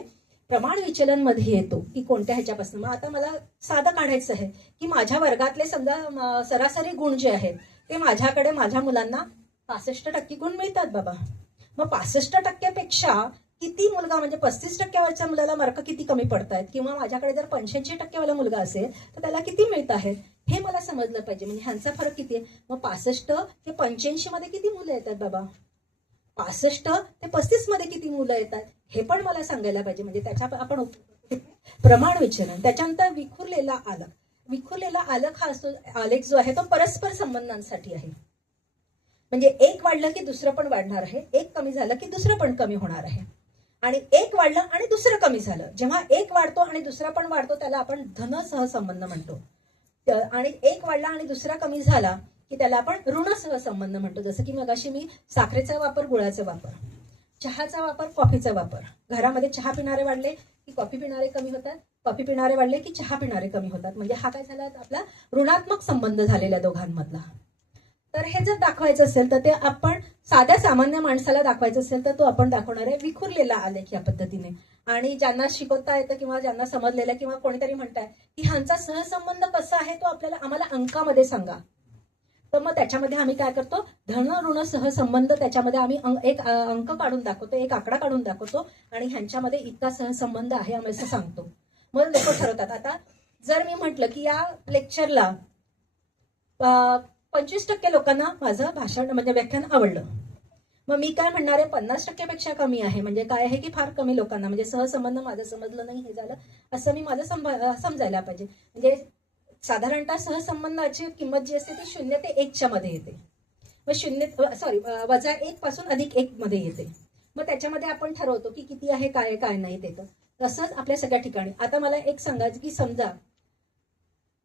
प्रमाण विचलन मध्ये येतो की कोणत्या ह्याच्यापासून. मग आता मला साधं काढायचं आहे की माझ्या वर्गातले समजा सरासरी गुण जे आहेत ते माझ्याकडे माझ्या मुलांना 65% गुण मिळतात बाबा. मग 65%पेक्षा किती मुलगा म्हणजे 35% मुलाला मार्क किती कमी पडतायत, किंवा माझ्याकडे जर 85% मुलगा असेल तर त्याला किती मिळत आहेत हे मला समजलं पाहिजे. म्हणजे ह्यांचा फरक किती आहे. मग 65 ते 85 मध्ये किती मुलं येतात बाबा, 65 ते 35 मध्ये किती मुलं येतात हे पण मला सांगायला पाहिजे. म्हणजे त्याच्या आपण प्रमाण विचलन. त्याच्यानंतर विखुरलेला आलेख. विखुरलेला आलेख हा असतो, आलेख जो आहे तो परस्पर संबंधांसाठी आहे. म्हणजे एक वाढलं की दुसरं पण वाढणार आहे, एक कमी झालं की दुसरं पण कमी होणार आहे. आणि एक वाढलं आणि दुसरं कमी झालं, जेव्हा एक वाढतो आणि दुसरा पण वाढतो त्याला आपण धन सहसंबंध म्हणतो. आणि एक वाढला आणि दुसरा कमी झाला की त्याला आपण ऋण सहसंबंध म्हणतो. जसं की मगाशी मी साखरेचा वापर, गुळाचा वापर, चहाचा वापर, कॉफीचा वापर. घरामध्ये चहा पिणारे वाढले की कॉफी पिणारे कमी होतात, कॉफी पिणारे वाढले की चहा पिणारे कमी होतात. म्हणजे हा काय झाला आपला ऋणात्मक संबंध झालेल्या दोघांमधला. तर हे जर दाखवायचं असेल तर ते आपण साध्या सामान्य माणसाला दाखवायचं असेल तर तो आपण दाखवणार आहे विखुरलेला आलेख या पद्धतीने. आणि ज्यांना शिकवता येतं किंवा ज्यांना समजलेलं किंवा कोणीतरी म्हणताय की ह्यांचा सहसंबंध कसा आहे तो आम्हाला अंकामध्ये सांगा, तर मग त्याच्यामध्ये आम्ही काय करतो, धन ऋण सहसंबंध त्याच्यामध्ये आम्ही एक अंक काढून दाखवतो, एक आकडा काढून दाखवतो आणि ह्यांच्यामध्ये इतका सहसंबंध आहे आम्ही असं सांगतो. मग लोक ठरवतात. आता जर मी म्हटलं की या लेक्चरला 25% लोकांना माझं भाषण म्हणजे व्याख्यान आवडलं, मग मी काय म्हणणार आहे 50% पेक्षा कमी आहे. म्हणजे काय आहे की फार कमी लोकांना म्हणजे सहसंबंध माझं समजलं नाही हे झालं असं मी माझं समजायला पाहिजे. म्हणजे साधारणतः सहसंबंधाची किंमत जी असते ती 0 ते 1 मध्ये येते. मग -1 पासून +1 मध्ये येते. मग त्याच्यामध्ये आपण ठरवतो की किती आहे, काय काय नाही ते. तसंच आपल्या सगळ्या ठिकाणी. आता मला एक सांगायचं की समजा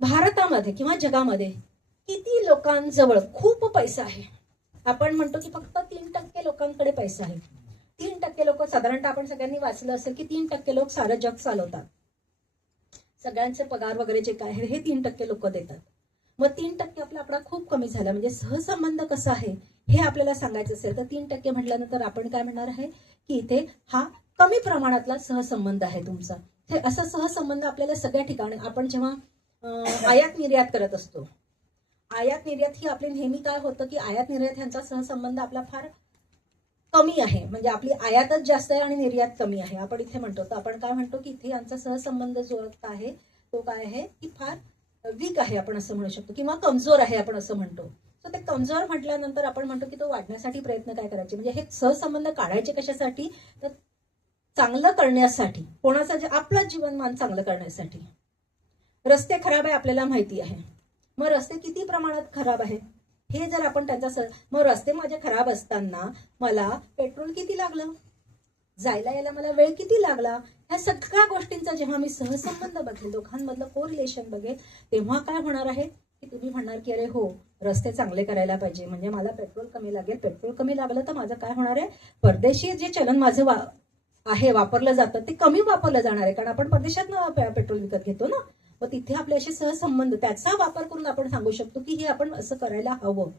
भारतामध्ये किंवा जगामध्ये किती लोकांजवळ खूप पैसा आहे. आपण म्हणतो की फक्त 3% लोकांकडे पैसा आहे. 3% लोक साधारणतः आपण सगळ्यांनी वाचलं असेल की 3% लोक सारं जग चालवतात. सगळ्यांचे पगार वगैरे जे काय आहे हे 3% लोक देतात. मग 3% आपला आकडा खूप कमी झाला. म्हणजे सहसंबंध कसा आहे हे आपल्याला सांगायचं असेल तर 3% म्हटल्यानंतर आपण काय म्हणणार आहे की इथे हा कमी प्रमाणातला सहसंबंध आहे तुमचा. हे असा सहसंबंध आपल्याला सगळ्या ठिकाणी आपण जेव्हा आयात निर्यात करत असतो, आयात निर्यात ही आपली नेहमी काय होतं की आयात निर्यात ह्यांचा सहसंबंध आपला फार कमी आहे, म्हणजे आपली आयातच जास्त आहे आणि निर्यात कमी आहे आपण इथे म्हणतो. तर आपण काय म्हणतो की इथे आमचा सहसंबंध जो आहे तो काय आहे की फार वीक आहे आपण असं म्हणू शकतो, किंवा कमजोर आहे आपण असं म्हणतो. तर ते कमजोर म्हटल्यानंतर आपण म्हणतो की तो वाढण्यासाठी प्रयत्न काय करायचे, म्हणजे हे सहसंबंध काढायचे कशासाठी, तर चांगलं करण्यासाठी, कोणाचं जे आपलं जीवनमान चांगलं करण्यासाठी. रस्ते खराब आहे आपल्याला माहिती आहे, मग रस्ते किती प्रमाणात खराब आहे हे जर आपण मग रस्ते माझे खराब असताना मला पेट्रोल किती लागलं, जायला यायला मला वेळ किती लागला, ह्या सगळ्या गोष्टींचा जेव्हा मी सहसंबंध बघेल, दोघांमधलं कोरिलेशन बघेल, तेव्हा काय होणार आहे की तुम्ही म्हणणार की अरे हो, रस्ते चांगले करायला पाहिजे, म्हणजे मला पेट्रोल कमी लागेल. पेट्रोल कमी लागलं तर माझं काय होणार आहे, परदेशी जे चलन माझं आहे वापरलं जातं ते कमी वापरलं जाणार आहे, कारण आपण परदेशात पेट्रोल विकत घेतो ना. मग तिथे आपले असे सहसंबंध, त्याचा वापर करून आपण सांगू शकतो की हे आपण असं करायला हवं.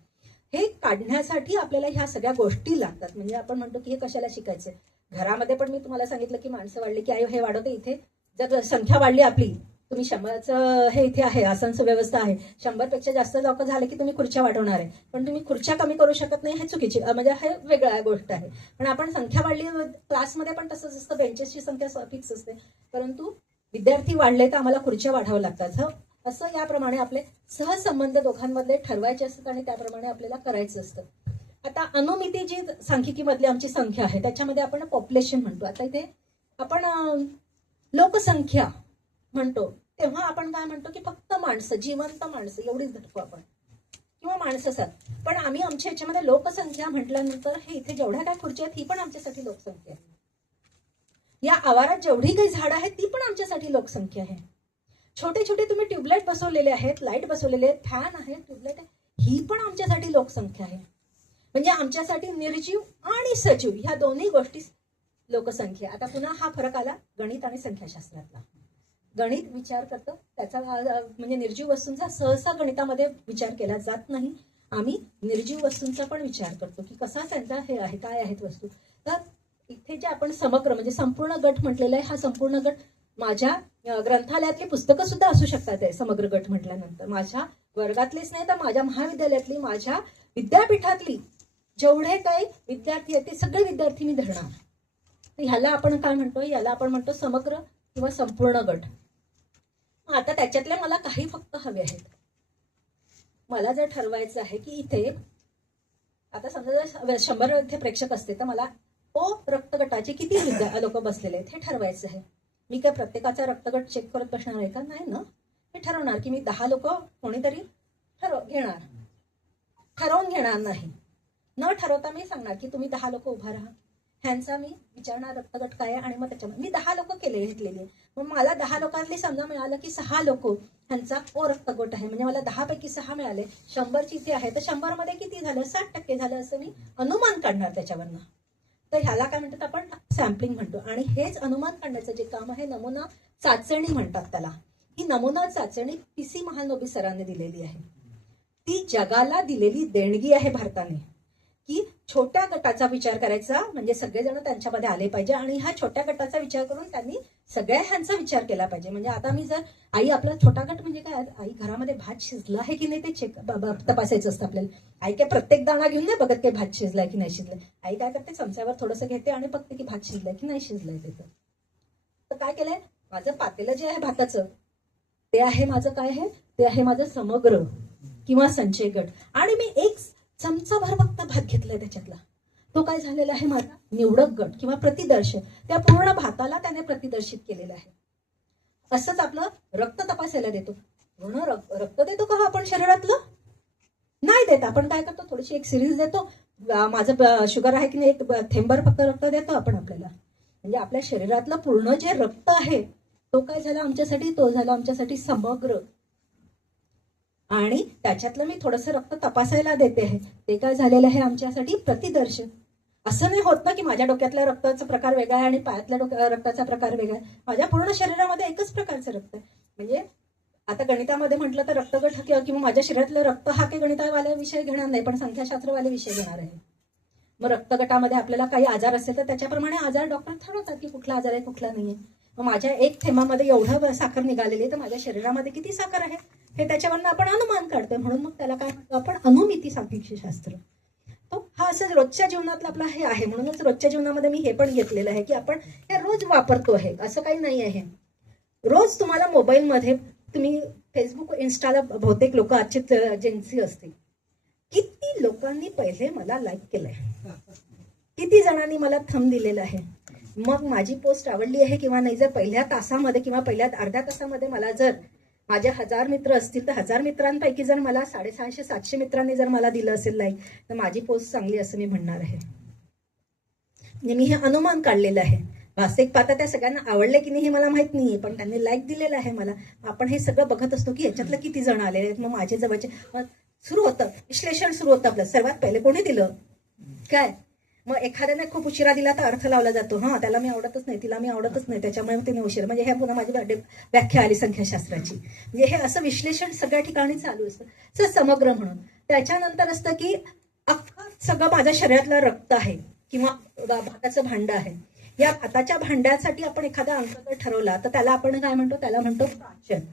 हे काढण्यासाठी आपल्याला ह्या सगळ्या गोष्टी लागतात. म्हणजे आपण म्हणतो की हे कशाला शिकायचं. घरामध्ये पण मी तुम्हाला सांगितलं की माणसं वाढली की आई हे वाढवते. इथे जर संख्या वाढली आपली, तुम्ही 100चं हे इथे आहे आसनचं व्यवस्था आहे, 100पेक्षा जास्त लोक झाले की तुम्ही खुर्च्या वाढवणार आहे, पण तुम्ही खुर्च्या कमी करू शकत नाही, हे चुकीची म्हणजे हे वेगळ्या गोष्ट आहे. पण आपण संख्या वाढली, क्लासमध्ये पण तसंच असतं, बेंचेसची संख्या फिक्स असते, परंतु विद्यार्थी वाढले तर आम्हाला खुर्च्या वाढावं लागतात. असं याप्रमाणे आपले सहसंबंध दोघांमधले ठरवायचे असतात आणि त्याप्रमाणे आपल्याला करायचं असतं. आता अनुमिती जी सांख्यिकीमधली आमची संख्या आहे त्याच्यामध्ये आपण पॉप्युलेशन म्हणतो. आता इथे आपण लोकसंख्या म्हणतो तेव्हा आपण काय म्हणतो की फक्त माणसं, जिवंत माणसं एवढीच धरतो आपण, किंवा माणसं असतात. पण आम्ही आमच्या ह्याच्यामध्ये लोकसंख्या म्हटल्यानंतर हे इथे जेवढ्या काय खुर्च्या आहेत ही पण आमच्यासाठी लोकसंख्या आहे. या आवारात जेवढी काही झाडं आहेत ती पण आमच्यासाठी लोकसंख्या आहे. छोटे छोटे तुम्ही ट्यूबलाईट बसवलेले आहेत, लाईट बसवलेले आहेत, फॅन आहेत, ट्यूबलाईट आहे, ही पण आमच्यासाठी लोकसंख्या आहे. म्हणजे आमच्यासाठी निर्जीव आणि सजीव ह्या दोन्ही गोष्टी लोकसंख्या. आता पुन्हा हा फरक आला गणित आणि संख्याशास्त्रातला. गणित विचार करतं त्याचा म्हणजे निर्जीव वस्तूंचा सहसा गणितामध्ये विचार केला जात नाही. आम्ही निर्जीव वस्तूंचा पण विचार करतो की कसा त्यांचा हे आहे, काय आहेत वस्तू. तर इथे जे आपण समग्र म्हणजे संपूर्ण गट म्हटलेला आहे, हा संपूर्ण गट माझ्या ग्रंथालयातली पुस्तकं सुद्धा असू शकतात. आहे समग्र गट म्हटल्यानंतर माझ्या वर्गातलीच नाही तर माझ्या महाविद्यालयातली, माझ्या विद्यापीठातली जेवढे काही विद्यार्थी आहेत ते सगळे विद्यार्थी मी धरणार. तर ह्याला आपण काय म्हणतो, याला आपण म्हणतो समग्र किंवा संपूर्ण गट. आता त्याच्यातले मला काही फक्त हवे आहेत. मला जर ठरवायचं आहे की इथे आता समजा जर 100 इथे प्रेक्षक असते तर मला ओ रक्तगटाचे किती लोक बसलेले आहेत हे ठरवायचं आहे. मी काय प्रत्येकाचा रक्तगट चेक करत बसणार आहे का, नाही ना. मी ठरवणार की मी 10 लोक कोणीतरी ठरवून घेणार नाही. न ठरवता मी सांगणार की तुम्ही 10 लोक उभा राहा, ह्यांचा मी विचारणार रक्तगट काय आहे, आणि मग त्याच्यामध्ये मी 10 लोक घेतलेली. मग मला 10 लोकांनी समजा मिळालं की 6 लोक ह्यांचा ओ रक्तगट आहे, म्हणजे मला 10 पैकी 6 मिळाले. 100ची इथे आहे तर 100 मध्ये किती झालं, 60% झालं असं मी अनुमान काढणार त्याच्यावरनं. तर ह्याला काय म्हणतात आपण, सॅम्पलिंग म्हणतो. आणि हेच अनुमान काढण्याचं जे काम आहे नमुना चाचणी म्हणतात त्याला. ही नमुना चाचणी PC महानोबी सरांनी दिलेली आहे. ती जगाला दिलेली देणगी आहे भारताने, की छोट्या गटाचा विचार करायचा म्हणजे सगळेजण त्यांच्यामध्ये आले पाहिजे, आणि ह्या छोट्या गटाचा विचार करून त्यांनी सगळ्या ह्यांचा विचार केला पाहिजे. म्हणजे आता मी जर आई, आपला छोटा गट म्हणजे काय, आई घरामध्ये भात शिजला आहे की नाही ते चेक तपासायचं असतं आपल्याला. आई काय प्रत्येक दाणा घेऊन नाही बघत की भात शिजलाय की नाही शिजलाय. आई काय करते, चमच्यावर थोडंसं घेते आणि बघते की भात शिजलाय की नाही शिजलाय. तर काय केलंय, माझं पातेलं जे आहे भाताचं ते आहे माझं काय आहे, ते आहे माझं समग्र किंवा संचय गट. आणि मी एक चमचाभर फक्त भात घेतलाय त्याच्यातला, तो काय झालेला आहे माझा निवडक गट किंवा प्रतिदर्शन. त्या पूर्ण भाताला त्याने प्रतिदर्शित केलेलं आहे. असंच आपलं रक्त तपासायला देतो. पूर्ण रक्त देतो का आपण शरीरातलं, नाही देत. आपण काय करतो, थोडीशी एक सिरीज देतो, माझं शुगर आहे की नाही एक थेंबर फक्त रक्त देतो आपण आपल्याला. म्हणजे आपल्या शरीरातलं पूर्ण जे रक्त आहे तो काय झाला आमच्यासाठी, तो झाला आमच्यासाठी समग्र. आणि त्याच्यातलं मी थोडंसं रक्त तपासायला देते आहे, ते काय झालेलं आहे आमच्यासाठी प्रतिदर्शन. असं नाही होत ना की माझ्या डोक्यातल्या रक्ताचा प्रकार वेगळा आहे आणि पायातल्या रक्ताचा प्रकार वेगळा आहे. माझ्या पूर्ण शरीरामध्ये एकच प्रकारचं रक्त आहे. म्हणजे आता गणितामध्ये म्हटलं तर रक्तगट किंवा माझ्या शरीरातलं रक्त हा काही गणितावाले विषय घेणार नाही, पण संख्याशास्त्रवाले विषय घेणार आहे. मग रक्तगटामध्ये आपल्याला काही आजार असेल तर त्याच्याप्रमाणे आजार डॉक्टर ठरवतात की कुठला आजार आहे कुठला नाहीये. मग माझ्या एक थेंबामध्ये एवढं साखर निघालेली तर माझ्या शरीरामध्ये किती साखर आहे हे त्याच्यावरनं आपण अनुमान काढतोय. म्हणून मग त्याला काय म्हणतो आपण, अनुमिती सांख्यिकी शास्त्र. तो हा हा असं रोजच्या जीवनातलं आपलं हे आहे. म्हणूनच रोजच्या जीवनामध्ये मी हे पण घेतलेलं आहे की आपण हे रोज वापरतो आहे, असं काही नाही आहे. रोज तुम्हाला मोबाईलमध्ये तुम्ही फेसबुक इन्स्टाला बहुतेक लोक आजची एजन्सी असते, किती लोकांनी पहिले मला लाईक केलंय, किती जणांनी मला थंब दिलेलं आहे, मग माझी पोस्ट आवडली आहे किंवा नाही. जर पहिल्या तासामध्ये किंवा पहिल्या अर्ध्या तासामध्ये मला जर माझे 1000 मित्र असतील तर 1000 मित्रांपैकी जर मला 650-700 मित्रांनी जर मला दिलं असेल लाईक, तर माझी पोस्ट चांगली असं मी म्हणणार आहे. म्हणजे मी हे अनुमान काढलेलं आहे. वास्तविक पाहता त्या सगळ्यांना आवडले की नाही हे मला माहित नाहीये, पण त्यांनी लाईक दिलेलं आहे मला. आपण हे सगळं बघत असतो की याच्यातलं किती जण आलेले आहेत, मग माझे जवळचे सुरू होतं विश्लेषण, सुरू होतं आपलं. सर्वात पहिले कोणी दिलं काय, मग एखाद्याने खूप उशिरा दिला तर अर्थ लावला जातो, हा त्याला मी आवडतच नाही, तिला मी आवडतच नाही, त्याच्यामुळे तिने उशिरा. म्हणजे हे पुन्हा माझी व्याख्या आली संख्याशास्त्राची. म्हणजे हे असं विश्लेषण सगळ्या ठिकाणी चालू असतं समग्र म्हणून. त्याच्यानंतर असतं की अख्खं सगळं माझ्या शरीरातलं रक्त आहे किंवा भाताचं भांड आहे. या भाताच्या भांड्यासाठी आपण एखादा अंक जर ठरवला तर त्याला आपण काय म्हणतो, त्याला म्हणतो प्राचल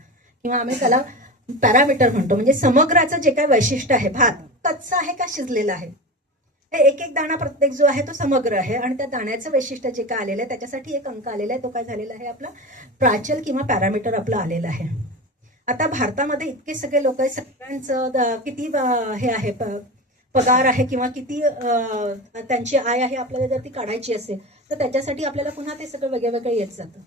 किंवा आम्ही त्याला पॅरामीटर म्हणतो. म्हणजे समग्राचं जे काय वैशिष्ट्य आहे, भात कच्चा आहे का शिजलेला आहे, हे एक एक दाणा प्रत्येक जो आहे तो समग्र आहे. आणि त्या दाण्याचं वैशिष्ट्य जे काय आलेलं आहे त्याच्यासाठी एक अंक आलेला आहे, तो काय झालेला आहे आपला प्राचल किंवा पॅरामीटर आपलं आलेलं आहे. आता भारतामध्ये इतके सगळे लोक आहेत, सगळ्यांचं किती हे आहे पगार आहे किंवा किती त्यांची आय आहे आपल्याला जर ती काढायची असेल तर त्याच्यासाठी आपल्याला पुन्हा ते सगळं वेगळं येत जातं.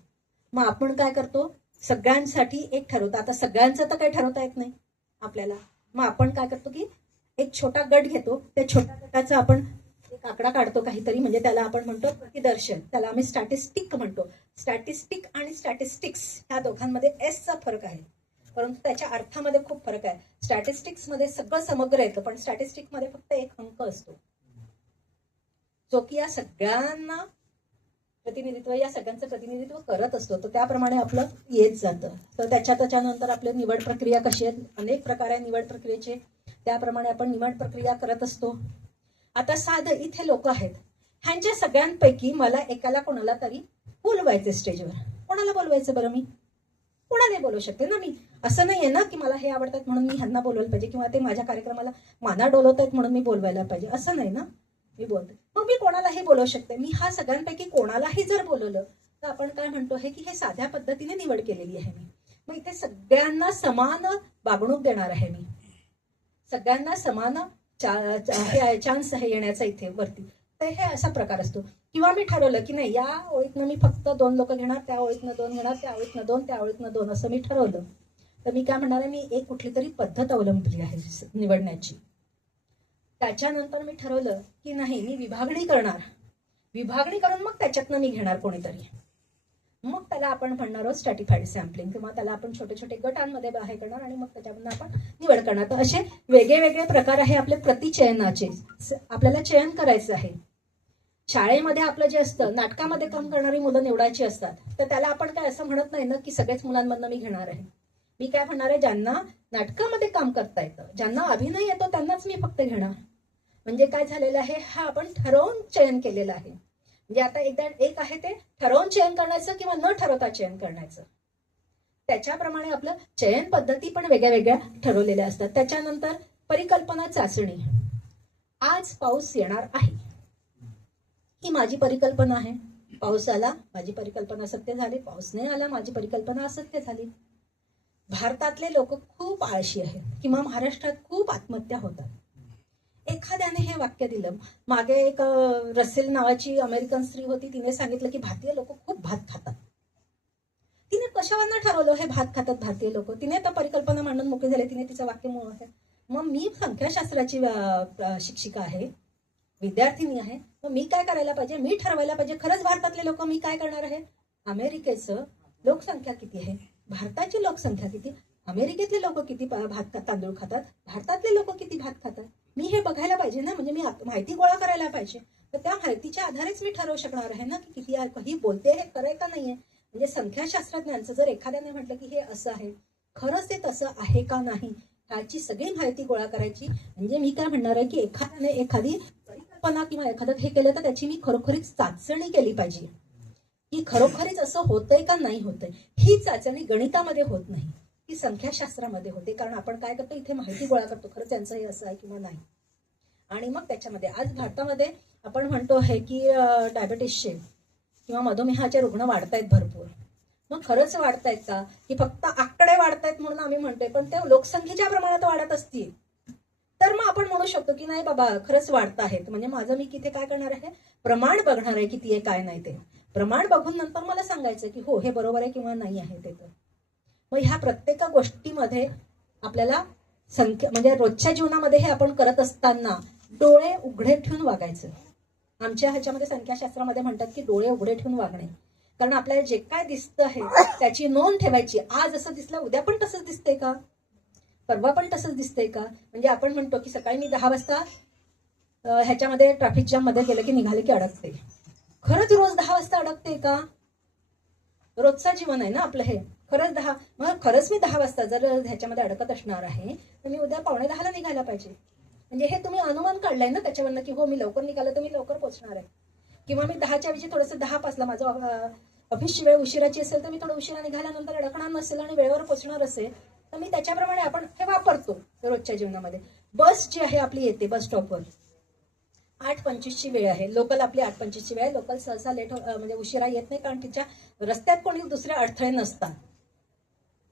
मग आपण काय करतो, सगळ्यांसाठी एक ठरवतो. आता सगळ्यांचं तर काही ठरवता येत नाही आपल्याला, मग आपण काय करतो की एक छोटा गट घेतो, त्या छोट्या गटाचा आपण एक आकडा काढतो काहीतरी, म्हणजे त्याला आपण म्हणतो प्रतिदर्शन, त्याला आम्ही स्टॅटिस्टिक म्हणतो. स्टॅटिस्टिक आणि स्टॅटिस्टिक्स ह्या दोघांमध्ये एसचा फरक आहे, परंतु त्याच्या अर्थामध्ये खूप फरक आहे. स्टॅटिस्टिक्स मध्ये सगळं समग्र येतं, पण स्टॅटिस्टिक मध्ये फक्त एक अंक असतो जो की या सगळ्यांना प्रतिनिधित्व, या सगळ्यांचं प्रतिनिधित्व करत असतो. तर त्याप्रमाणे आपलं येत जातं. तर त्याच्यानंतर आपली निवड प्रक्रिया कशी आहे, अनेक प्रकार आहे निवड प्रक्रियेचे, त्याप्रमाणे आपण निवड प्रक्रिया करत असतो. आता साधं इथे लोक आहेत, ह्यांच्या सगळ्यांपैकी मला एकाला कोणाला तरी बोलवायचं स्टेजवर. कोणाला बोलवायचं बरं, मी कोणाला बोलवू शकते ना. मी असं नाहीये ना की मला हे आवडतात म्हणून मी ह्यांना बोलवायला पाहिजे किंवा ते माझ्या कार्यक्रमाला माना डोलवत आहेत म्हणून मी बोलवायला पाहिजे, असं नाही ना. मी बोलते, मग मी कोणालाही बोलवू शकते. मी हा सगळ्यांपैकी कोणालाही जर बोलवलं तर आपण काय म्हणतो आहे की हे साध्या पद्धतीने निवड केलेली आहे मी. मग इथे सगळ्यांना समान वागणूक देणार आहे मी, सगळ्यांना समान चान्स आहे येण्याचा इथे वरती. तर हे असा प्रकार असतो. किंवा मी ठरवलं की नाही, या ओळीतनं मी फक्त 2 लोक घेणार, त्या ओळीतनं 2 घेणार, त्या ओळीतनं 2, त्या ओळीतनं 2, असं मी ठरवलं. तर मी काय म्हणणार आहे, मी एक कुठली तरी पद्धत अवलंबली आहे निवडण्याची. त्याच्यानंतर मी ठरवलं की नाही, मी विभागणी करणार, विभागणी करून मग त्याच्यातनं मी घेणार कोणीतरी. मग त्याला आपण म्हणणार आहोत स्ट्रॅटिफाईड सॅम्पलिंग, किंवा त्याला आपण छोटे छोटे गटांमध्ये बाहेर करणार आणि मग त्याच्यामधून आपण निवड करणार. तर असे वेगळे प्रकार आहे आपले प्रतिचयनाचे. आपल्याला चयन करायचं आहे. शाळेमध्ये आपलं जे असतं, नाटकामध्ये काम करणारी मुलं निवडायची असतात, तर त्याला आपण काय असं म्हणत नाही ना की सगळ्याच मुलांमधनं मी घेणार आहे. मी काय म्हणणार आहे, ज्यांना नाटकामध्ये काम करता येतं, ज्यांना अभिनय येतो त्यांनाच मी फक्त घेणार. म्हणजे काय झालेलं आहे, हा आपण ठरवून चयन केलेलं आहे. म्हणजे आता एक आहे ते ठरवून चयन करण्याचं किंवा न ठरवता चयन करण्याचं. त्याच्याप्रमाणे आपलं चयन पद्धती पण वेगळ्या ठरवलेल्या असतात. त्याच्यानंतर परिकल्पना चाचणी. आज पाऊस येणार आहे, ही माझी परिकल्पना आहे. पाऊस आला, माझी परिकल्पना सत्य झाली. पाऊस नाही आला, माझी परिकल्पना असत्य झाली. भारतातले लोक खूप आळशी आहेत किंवा महाराष्ट्रात खूप आत्महत्या होतात. एखाद्याने हे वाक्य दिलं. मागे एक रसेल नावाची अमेरिकन स्त्री होती, तिने सांगितलं की भारतीय लोक खूप भात खातात. तिने कशावरनं ठरवलं हे भात खातात भारतीय लोक? तिने तर परिकल्पना मांडून मोकळी झाली, तिने तिचं वाक्य मूळ आहे. मग मी संख्याशास्त्राची शिक्षिका आहे, विद्यार्थिनी आहे, मग मी काय करायला पाहिजे? मी ठरवायला पाहिजे खरंच भारतातले लोक मी काय करणार आहे. अमेरिकेचं लोकसंख्या किती आहे, भारताची लोकसंख्या किती, अमेरिकेतले लोक किती भात तांदूळ खातात, भारतातले लोक किती भात खातात, मी हे बघायला पाहिजे ना. म्हणजे मी माहिती गोळा करायला पाहिजे. तर त्या माहितीच्या आधारेच मी ठरवू शकणार आहे ना की किती ही बोलते हे खरंय का नाहीये. म्हणजे संख्याशास्त्रज्ञांचं जर एखाद्याने म्हटलं की हे असं आहे, खरंच ते तसं आहे का नाही, ह्याची सगळी माहिती गोळा करायची. म्हणजे मी काय म्हणणार आहे की एखाद्याने एखादी परिकल्पना किंवा एखादं हे केलं तर त्याची मी खरोखरीच चाचणी केली पाहिजे की खरोखरीच असं होतंय का नाही होतंय. ही चाचणी गणितामध्ये होत नाही, ती संख्याशास्त्रामध्ये होते. कारण आपण काय करतो, इथे माहिती गोळा करतो, खरंच त्यांचं हे असं आहे किंवा नाही. आणि मग त्याच्यामध्ये आज भारतामध्ये आपण म्हणतो आहे की डायबेटिसचे किंवा मधुमेहाचे रुग्ण वाढतायत भरपूर. मग खरंच वाढतायत का, की फक्त आकडे वाढतायत म्हणून आम्ही म्हणतोय, पण ते लोकसंख्येच्या प्रमाणात वाढत असतील तर मग आपण म्हणू शकतो की नाही बाबा खरंच वाढत आहेत. म्हणजे माझं मी किती काय करणार आहे, प्रमाण बघणार आहे किती आहे काय नाही ते. प्रमाण बघून नंतर मला सांगायचं की हो हे बरोबर आहे किंवा नाही आहे ते. तर मग ह्या प्रत्येक गोष्टीमध्ये आपल्याला म्हणजे रोजच्या जीवनामध्ये हे आपण करत असताना डोळे उघडे ठेवून वागायचं. आमच्या ह्याच्यामध्ये संख्याशास्त्रामध्ये म्हणतात की डोळे उघडे ठेवून वागणे. कारण आपल्याला जे काय दिसतं आहे त्याची नोंद ठेवायची. आज असं दिसलं उद्या पण तसंच दिसतंय का, परवा पण तसंच दिसतंय का. म्हणजे आपण म्हणतो की सकाळी मी 10 वाजता ह्याच्यामध्ये ट्रॅफिक जाम मध्ये गेलं की निघाले की अडकते. खरंच रोज 10 वाजता अडकते का. रोजचं जीवन आहे ना आपलं हे. खरंच मग खरंच मी 10 वाजता जर ह्याच्यामध्ये अडकत असणार आहे तर मी उद्या 9:45 निघायला पाहिजे. म्हणजे हे तुम्ही अनुमान काढलाय ना त्याच्यावरनं की हो मी लवकर निघालं तर मी लवकर पोहोचणार आहे. किंवा मी 10च्या ऐवजी थोडंसं 10:05ला माझं ऑफिसची वेळ उशिराची असेल तर मी थोडं उशिरा निघाल्यानंतर अडकणार नसेल आणि वेळेवर पोहोचणार असेल तर मी त्याच्याप्रमाणे आपण हे वापरतो रोजच्या जीवनामध्ये. बस जी आहे आपली येते बस स्टॉपवर 8:25ची वेळ आहे. लोकल आपली 8:25ची वेळ आहे. लोकल सहसा लेट म्हणजे उशिरा येत नाही कारण तिच्या रस्त्यात कोणी दुसरे अडथळे नसतात.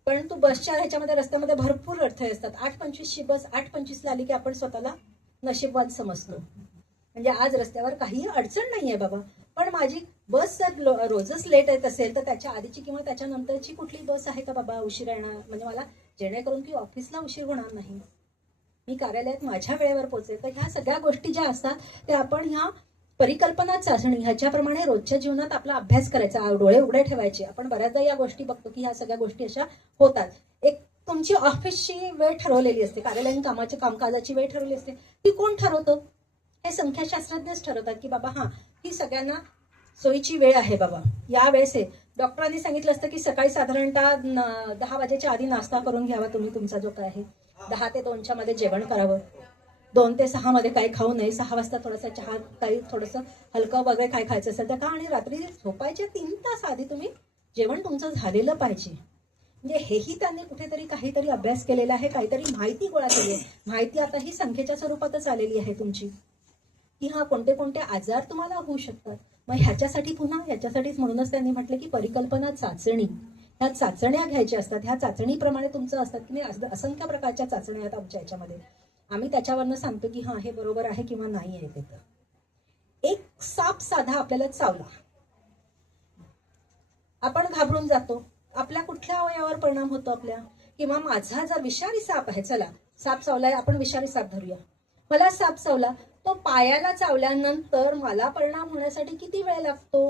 परंतु बसच्या ह्याच्यामध्ये रस्त्यामध्ये भरपूर अडथळे असतात. 8:25ची बस 8:25ला आली की आपण स्वतःला नशीबवान समजतो. म्हणजे आज रस्त्यावर काही अडचण नाहीये बाबा. पण माझी बस जर रोजच लेट येत असेल तर त्याच्या आधीची किंवा त्याच्यानंतरची कुठली बस आहे का बाबा उशिरा येणार, म्हणजे मला जेणेकरून की ऑफिसला उशीर होणार नाही, मी कार्यालयात माझ्या वेळेवर पोहोचेल. तर ह्या सगळ्या गोष्टी ज्या असतात त्या आपण ह्या परिकल्पना चाचणी ह्याच्याप्रमाणे रोजच्या जीवनात आपला अभ्यास करायचा, डोळे उघडे ठेवायचे. आपण बऱ्याचदा या गोष्टी बघतो की ह्या सगळ्या गोष्टी अशा होतात. एक तुमची ऑफिसची वेळ ठरवलेली असते, कार्यालयीन कामकाजाची वेळ ठरवली असते, ती कोण ठरवतं, हे संख्याशास्त्रज्ञच ठरवतात की बाबा हा ही सगळ्यांना सोयीची वेळ आहे बाबा या वेळेस आहे. डॉक्टरांनी सांगितलं असतं की सकाळी साधारणतः 10 वाजेच्या आधी नाश्ता करून घ्यावा तुम्ही, तुमचा जो काय आहे 10 ते 2च्या मध्ये जेवण करावं, 2 ते 6 मध्ये काही खाऊ नये, 6 वाजता थोडासा चहा काही थोडंसं हलकं वगैरे काय खायचं असेल तर का, आणि रात्री झोपायच्या 3 तास आधी तुम्ही जेवण तुमचं झालेलं पाहिजे. म्हणजे हेही त्यांनी कुठेतरी काहीतरी अभ्यास केलेला आहे, काहीतरी माहिती गोळा केली आहे. माहिती आता ही संख्येच्या स्वरूपातच आलेली आहे तुमची की हा कोणते कोणते आजार तुम्हाला होऊ शकतात. मग ह्याच्यासाठी ह्याच्यासाठीच म्हणूनच त्यांनी म्हटलं की परिकल्पना चाचणी, ह्या चाचण्या घ्यायच्या असतात. ह्या चाचणीप्रमाणे तुमचं असतात की असंख्य प्रकारच्या चाचण्या आहेत आमच्या ह्याच्यामध्ये. आम्ही त्याच्यावरनं सांगतो की हा हे बरोबर आहे किंवा नाही आहे. ते तर एक साप साधा आपल्याला चावला, आपण घाबरून जातो. आपल्या कुठल्या अवयवावर परिणाम होतो आपल्या, किंवा माझा जर विषारी साप आहे, चला साप चावलाय आपण विषारी साप धरूया, मला साप चावला, तो पायाला चावल्यानंतर मला परिणाम होण्यासाठी किती वेळ लागतो,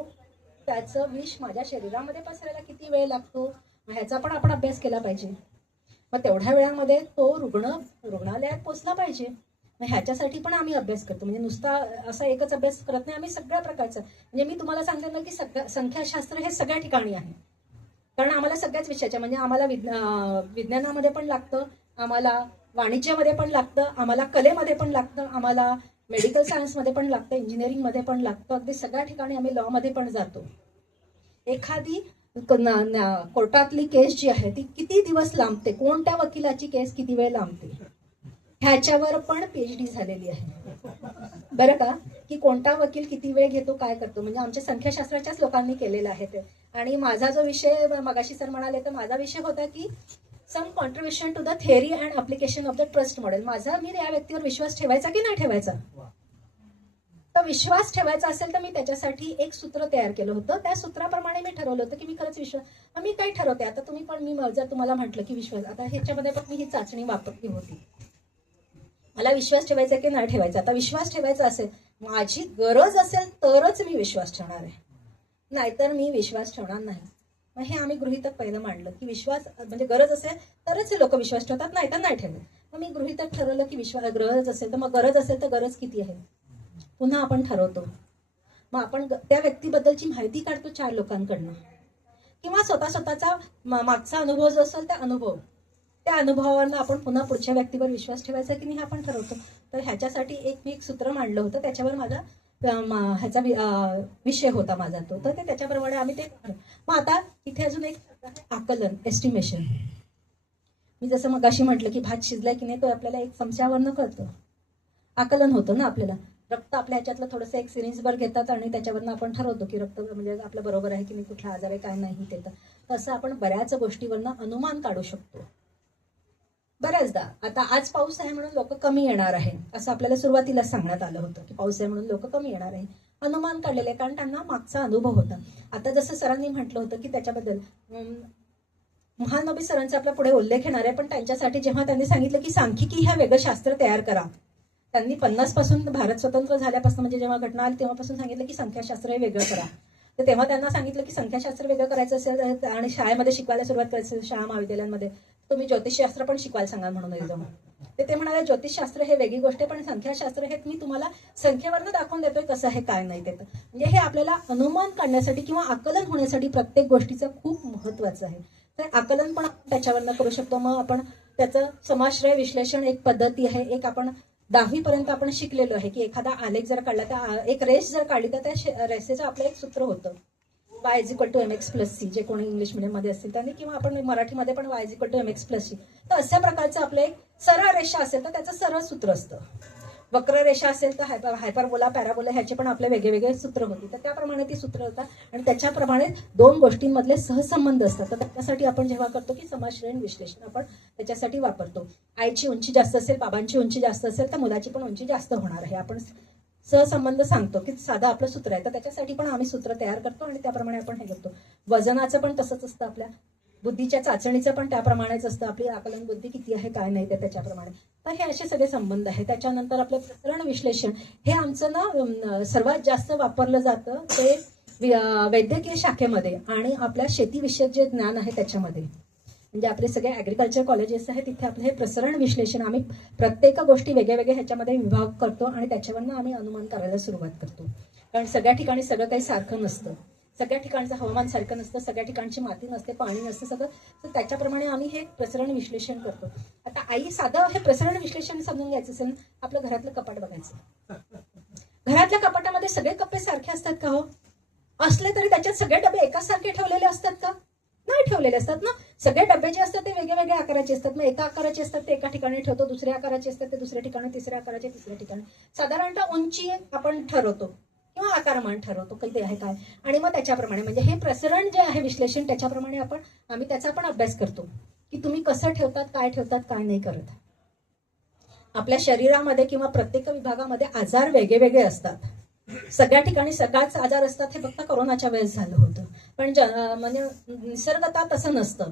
त्याचं विष माझ्या शरीरामध्ये पसरायला किती वेळ लागतो, ह्याचा पण आपण अभ्यास केला पाहिजे. मग तेवढ्या वेळामध्ये तो रुग्णालयात पोहोचला पाहिजे. मग ह्याच्यासाठी पण आम्ही अभ्यास करतो. म्हणजे नुसता असा एकच अभ्यास करत नाही आम्ही, सगळ्या प्रकारचा. म्हणजे मी तुम्हाला सांगते ना की संख्याशास्त्र हे सगळ्या ठिकाणी आहे. कारण आम्हाला सगळ्याच विषयाच्या, म्हणजे आम्हाला विज्ञानामध्ये पण लागतं, आम्हाला वाणिज्यामध्ये पण लागतं, आम्हाला कलेमध्ये पण लागतं, आम्हाला मेडिकल सायन्समध्ये पण लागतं, इंजिनिअरिंगमध्ये पण लागतं, अगदी सगळ्या ठिकाणी आम्ही लॉमध्ये पण जातो. एखादी कोर्टातली केस जी आहे ती किती दिवस लांबते, कोणत्या वकिलाची केस किती वेळ लांबते, ह्याच्यावर पण PhD झालेली आहे बरं का, की कोणता वकील किती वेळ घेतो काय करतो. म्हणजे आमच्या संख्याशास्त्राच्याच लोकांनी केलेलं आहे ते. आणि माझा जो विषय मगाशी सर म्हणाले तर माझा विषय होता की some contribution to the theory and application of the trust model. माझा मी या व्यक्तीवर विश्वास ठेवायचा की नाही ठेवायचा, तर विश्वास ठेवायचा असेल तर मी त्याच्यासाठी एक सूत्र तयार केलं होतं. त्या सूत्राप्रमाणे मी ठरवलं होतं की मी खरंच विश्वास, मी काय ठरवते आता तुम्ही पण, मी जर तुम्हाला म्हटलं की विश्वास, आता ह्याच्यामध्ये पण मी ही चाचणी वापरली होती, मला विश्वास ठेवायचा की नाही ठेवायचा. आता विश्वास ठेवायचा असेल, माझी गरज असेल तरच मी विश्वास ठेवणार आहे, नाहीतर मी विश्वास ठेवणार नाही. मग हे आम्ही गृहीतक पहिलं मांडलं की विश्वास म्हणजे गरज असेल तरच लोक विश्वास ठेवतात, नाही तर नाही ठेवत. मग मी गृहीतक ठरवलं की गरज असेल तर, मग गरज असेल तर गरज किती आहे पुन्हा आपण ठरवतो. मग आपण त्या व्यक्तीबद्दलची माहिती काढतो 4 लोकांकडनं, किंवा स्वतःचा मागचा अनुभव जो असेल त्या अनुभवावरनं आपण पुन्हा पुढच्या व्यक्तीवर विश्वास ठेवायचा की नाही आपण ठरवतो. तर ह्याच्यासाठी मी एक सूत्र मांडलं होतं, त्याच्यावर माझा ह्याचा विषय होता माझा तो, तर ते त्याच्याप्रमाणे आम्ही ते. मग आता इथे अजून एक आकलन, एस्टिमेशन. मी जसं मगाशी म्हटलं की भात शिजलाय की नाही तो आपल्याला एक चमच्यावरनं कळतं. आकलन होतं ना आपल्याला. रक्त आपल्या ह्याच्यातलं थोडंसं एक सिरिंजभर घेतात आणि त्याच्यावरनं आपण ठरवतो की रक्त म्हणजे आपलं बरोबर आहे की मी कुठला आजार आहे काय नाही ते. तर तसं आपण बऱ्याच गोष्टीवरनं अनुमान काढू शकतो बऱ्याचदा. आता आज पाऊस आहे म्हणून लोक कमी येणार आहे असं आपल्याला सुरुवातीला सांगण्यात आलं होतं की पाऊस आहे म्हणून लोक कमी येणार आहे. अनुमान काढलेले कारण त्यांना मागचा अनुभव होता. आता जसं सरांनी म्हटलं होतं की त्याच्याबद्दल महानबी सरांचा आपला पुढे उल्लेख येणार आहे, पण त्यांच्यासाठी जेव्हा त्यांनी सांगितलं की सांख्यिकी ह्या वेगळं शास्त्र तयार करा, त्यांनी 50 पासून भारत स्वतंत्र झाल्यापासून म्हणजे जेव्हा घटना आली तेव्हापासून सांगितलं की संख्याशास्त्र हे वेगळं करा. तर तेव्हा त्यांना सांगितलं की संख्याशास्त्र वेगळं करायचं असेल आणि शाळेमध्ये शिकवायला सुरुवात करायची असेल, शाळा महाविद्यालयांमध्ये तुम्ही ज्योतिषशास्त्र पण शिकवायला सांगा म्हणून एकदम. ते म्हणाले ज्योतिषशास्त्र हे वेगळी गोष्ट आहे, पण संख्याशास्त्र हे मी तुम्हाला संख्येवरनं दाखवून देतोय कसं आहे काय नाही ते. म्हणजे हे आपल्याला अनुमान काढण्यासाठी किंवा आकलन होण्यासाठी प्रत्येक गोष्टीचं खूप महत्वाचं आहे. तर आकलन पण आपण त्याच्यावरनं करू शकतो. मग आपण त्याचं समाश्रय विश्लेषण एक पद्धती आहे. एक आपण 10वी पर्यंत आपण शिकलेलो आहे की एखादा आलेख जर काढला तर एक रेस जर काढली तर त्या रेसेचं आपलं एक सूत्र होतं y=mx+c. जे कोणी इंग्लिश मिडियममध्ये असतील त्यांनी किंवा आपण मराठीमध्ये पण y=mx+c. तर अशा प्रकारचं आपलं एक सरळ रेषा असेल तर त्याचं सरळ सूत्र असतं. वक्र रेषा असेल तर हायपरबोला पॅराबोला ह्याचे पण आपले वेगळे सूत्र होते. तर त्याप्रमाणे ती सूत्र होतात आणि त्याच्याप्रमाणे दोन गोष्टींमधले सहसंबंध असतात. तर त्याच्यासाठी आपण जेव्हा करतो की समाश्रयण विश्लेषण आपण त्याच्यासाठी वापरतो. आईची उंची जास्त असेल, बाबांची उंची जास्त असेल तर मुलाची पण उंची जास्त होणार आहे. आपण सहसंबंध सांगतो की साधं आपलं सूत्र आहे. तर त्याच्यासाठी पण आम्ही सूत्र तयार करतो आणि त्याप्रमाणे आपण हे करतो. वजनाचं पण तसंच असतं. आपल्या बुद्धीच्या चाचणीचं पण त्याप्रमाणेच असतं. आपली आकलन बुद्धी किती आहे काय नाही ते त्याच्याप्रमाणे. तर हे असे सगळे संबंध आहे. त्याच्यानंतर आपलं प्रकरण विश्लेषण हे आमचं ना सर्वात जास्त वापरलं जातं ते वैद्यकीय शाखेमध्ये आणि आपल्या शेतीविषयक जे ज्ञान आहे त्याच्यामध्ये. म्हणजे आपले सगळे ॲग्रिकल्चर कॉलेजेस आहेत तिथे आपलं हे प्रसरण विश्लेषण आम्ही प्रत्येक गोष्टी वेगळ्या ह्याच्यामध्ये विभाग करतो आणि त्याच्यावरनं आम्ही अनुमान करायला सुरुवात करतो. कारण सगळ्या ठिकाणी सगळं काही सारखं नसतं. सगळ्या ठिकाणचं हवामान सारखं नसतं, सगळ्या ठिकाणची माती नसते, पाणी नसतं सगळं. तर त्याच्याप्रमाणे आम्ही हे प्रसरण विश्लेषण करतो. आता आई साधं हे प्रसरण विश्लेषण समजून घ्यायचं असेल आपलं घरातलं कपाट बघायचं. घरातल्या कपाटामध्ये सगळे कप्पे सारखे असतात का हो? असले तरी त्याच्यात सगळे डबे एकाच सारखे ठेवलेले असतात का? नाही ठेवलेले असतात ना. सगळे डबे जे असतात ते वेगवेगळ्या आकाराचे असतात. मग एका आकाराचे असतात ते एका ठिकाणी ठेवतो, दुसऱ्या आकाराचे असतात ते दुसऱ्या ठिकाणी, तिसऱ्या आकाराचे तिसऱ्या ठिकाणी. साधारणतः उंची आपण ठरवतो किंवा आकारमान ठरवतो किती आहे काय आणि मग त्याच्याप्रमाणे म्हणजे हे प्रसरण जे आहे विश्लेषण त्याच्याप्रमाणे आम्ही त्याचा पण अभ्यास करतो की तुम्ही कसं ठेवतात काय नाही करत. आपल्या शरीरामध्ये किंवा प्रत्येक विभागामध्ये आजार वेगळे असतात. सगळ्या ठिकाणी सगळ्याच आजार असतात हे फक्त कोरोनाच्या वेळेस झालं होतं. पण म्हणजे निसर्गतः तसं नसतं.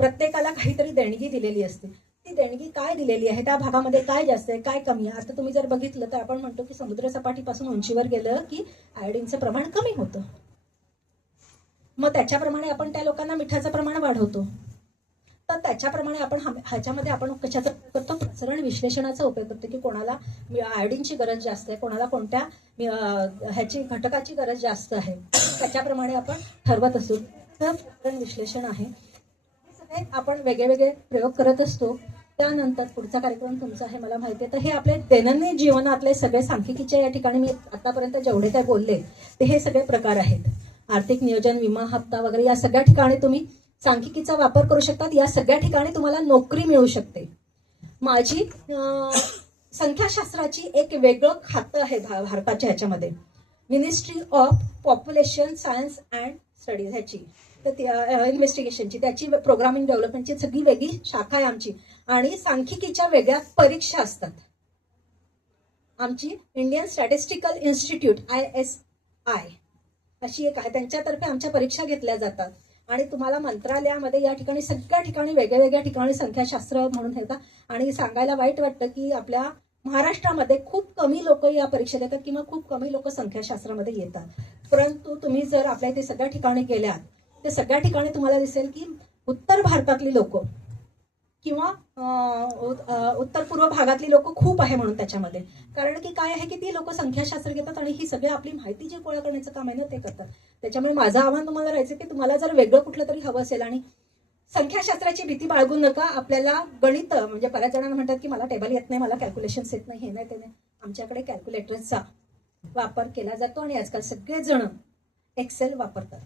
प्रत्येकाला काहीतरी देणगी दिलेली असते. ती देणगी काय दिलेली आहे, त्या भागामध्ये काय जास्त आहे काय कमी आहे. आता तुम्ही जर बघितलं तर आपण म्हणतो की समुद्र सपाटीपासून उंचीवर गेलं की आयोडीनचं प्रमाण कमी होतं. मग त्याच्याप्रमाणे आपण त्या लोकांना मिठाचं प्रमाण वाढवतो. तर त्याच्याप्रमाणे आपण ह्याच्यामध्ये आपण कशाचा करतो प्रसरण विश्लेषणाचा उपयोग करतो की कोणाला आयोडीनची गरज जास्त आहे, कोणाला कोणत्या ह्याची घटकाची गरज जास्त आहे त्याच्याप्रमाणे आपण ठरवत असतो. तर प्रसरण विश्लेषण आहे. आपण वेगळे प्रयोग करत असतो. त्यानंतर पुढचा कार्यक्रम तुमचा आहे मला माहिती आहे. तर हे आपले दैनंदिन जीवनातले सगळे सांख्यिकीच्या या ठिकाणी मी आतापर्यंत जेवढे काय बोलले ते हे सगळे प्रकार आहेत. आर्थिक नियोजन, विमा, हप्ता वगैरे या सगळ्या ठिकाणी तुम्ही सांख्यिकीचा वापर करू शकतात. या सगळ्या ठिकाणी तुम्हाला नोकरी मिळू शकते. माझी संख्याशास्त्राची एक वेगळं खातं आहे भारताच्या ह्याच्यामध्ये, ministry of population science and studies ह्याची तर इन्व्हेस्टिगेशनची त्याची प्रोग्रामिंग डेव्हलपमेंटची सगळी वेगळी शाखा आहे आमची. आणि सांख्यिकीच्या वेगळ्या परीक्षा असतात. आमची इंडियन स्टॅटिस्टिकल इन्स्टिट्यूट ISI अशी एक आहे, त्यांच्यातर्फे आमच्या परीक्षा घेतल्या जातात. आणि तुम्हाला मंत्रालयामध्ये या ठिकाणी सगळ्या ठिकाणी वेगळ्या ठिकाणी संख्याशास्त्र म्हणून ठेवतात. आणि सांगायला वाईट वाटतं की आपल्या महाराष्ट्रामध्ये खूप कमी लोक या परीक्षेत येतात किंवा खूप कमी लोक संख्याशास्त्रामध्ये येतात. परंतु तुम्ही जर आपल्या इथे सगळ्या ठिकाणी गेल्यात तर सगळ्या ठिकाणी तुम्हाला दिसेल की उत्तर भारतातली लोक किंवा उत्तर पूर्व भागातली लोक खूप आहे म्हणून त्याच्यामध्ये. कारण की काय आहे की ती लोक संख्याशास्त्र घेतात आणि ही सगळी आपली माहिती जी गोळा करण्याचं काम आहे ना ते करतात. त्याच्यामुळे माझं आव्हान तुम्हाला राहायचं की तुम्हाला जर वेगळं कुठलं तरी हवं असेल आणि संख्याशास्त्राची भीती बाळगू नका. आपल्याला गणित म्हणजे बऱ्याच जणांना म्हणतात की मला टेबल येत नाही, मला कॅल्क्युलेशन्स येत नाही, हे नाही ते नाही. आमच्याकडे कॅल्क्युलेटरचा वापर केला जातो आणि आजकाल सगळेजण एक्सेल वापरतात.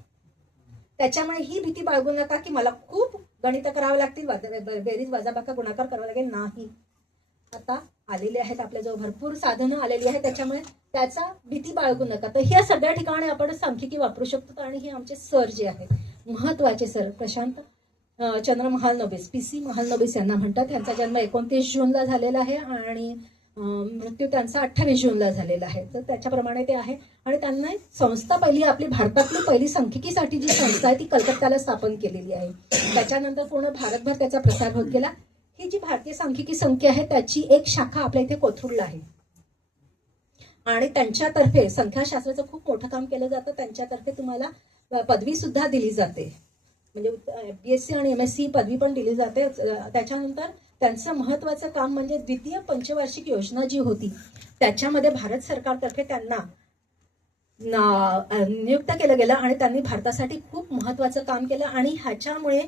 त्याच्यामुळे ही भीती बाळगू नका की मला खूप गणित करावे लागतील, बेरीज वजाबाका गुणाकार करावा लागेल. नाही, आता आलेले आहेत, आपल्याजवळ भरपूर साधनं आलेली आहेत, त्याच्यामुळे त्याचा भीती बाळगू नका. तर ह्या सगळ्या ठिकाणी आपण सांख्यिकी वापरू शकतो. आणि हे आमचे सर जे आहेत, महत्वाचे सर, प्रशांत चंद्र महालनोबिस, PC महालनोबिस यांना म्हणतात. त्यांचा जन्म 29 जूनला झालेला आहे आणि मृत्यू त्यांचा 28 जूनला झालेला आहे. तर त्याच्याप्रमाणे ते आहे. आणि त्यांना संस्था पहिली, आपली भारतातली पहिली सांख्यिकीसाठी जी संस्था आहे ती कलकत्त्याला स्थापन केलेली आहे. त्याच्यानंतर पूर्ण भारतभर त्याचा प्रसार होत गेला. ही जी भारतीय सांख्यिकी संख्या आहे त्याची एक शाखा आपल्या इथे कोथरूडला आहे. आणि त्यांच्यातर्फे संख्याशास्त्राचं खूप मोठं काम केलं जातं. त्यांच्यातर्फे तुम्हाला पदवी सुद्धा दिली जाते, म्हणजे BSc आणि MSc पदवी पण दिली जाते. त्याच्यानंतर त्यांचं महत्वाचं काम म्हणजे द्वितीय पंचवार्षिक योजना जी होती त्याच्यामध्ये भारत सरकारतर्फे त्यांना नियुक्त केलं गेलं आणि त्यांनी भारतासाठी खूप महत्वाचं काम केलं. आणि ह्याच्यामुळे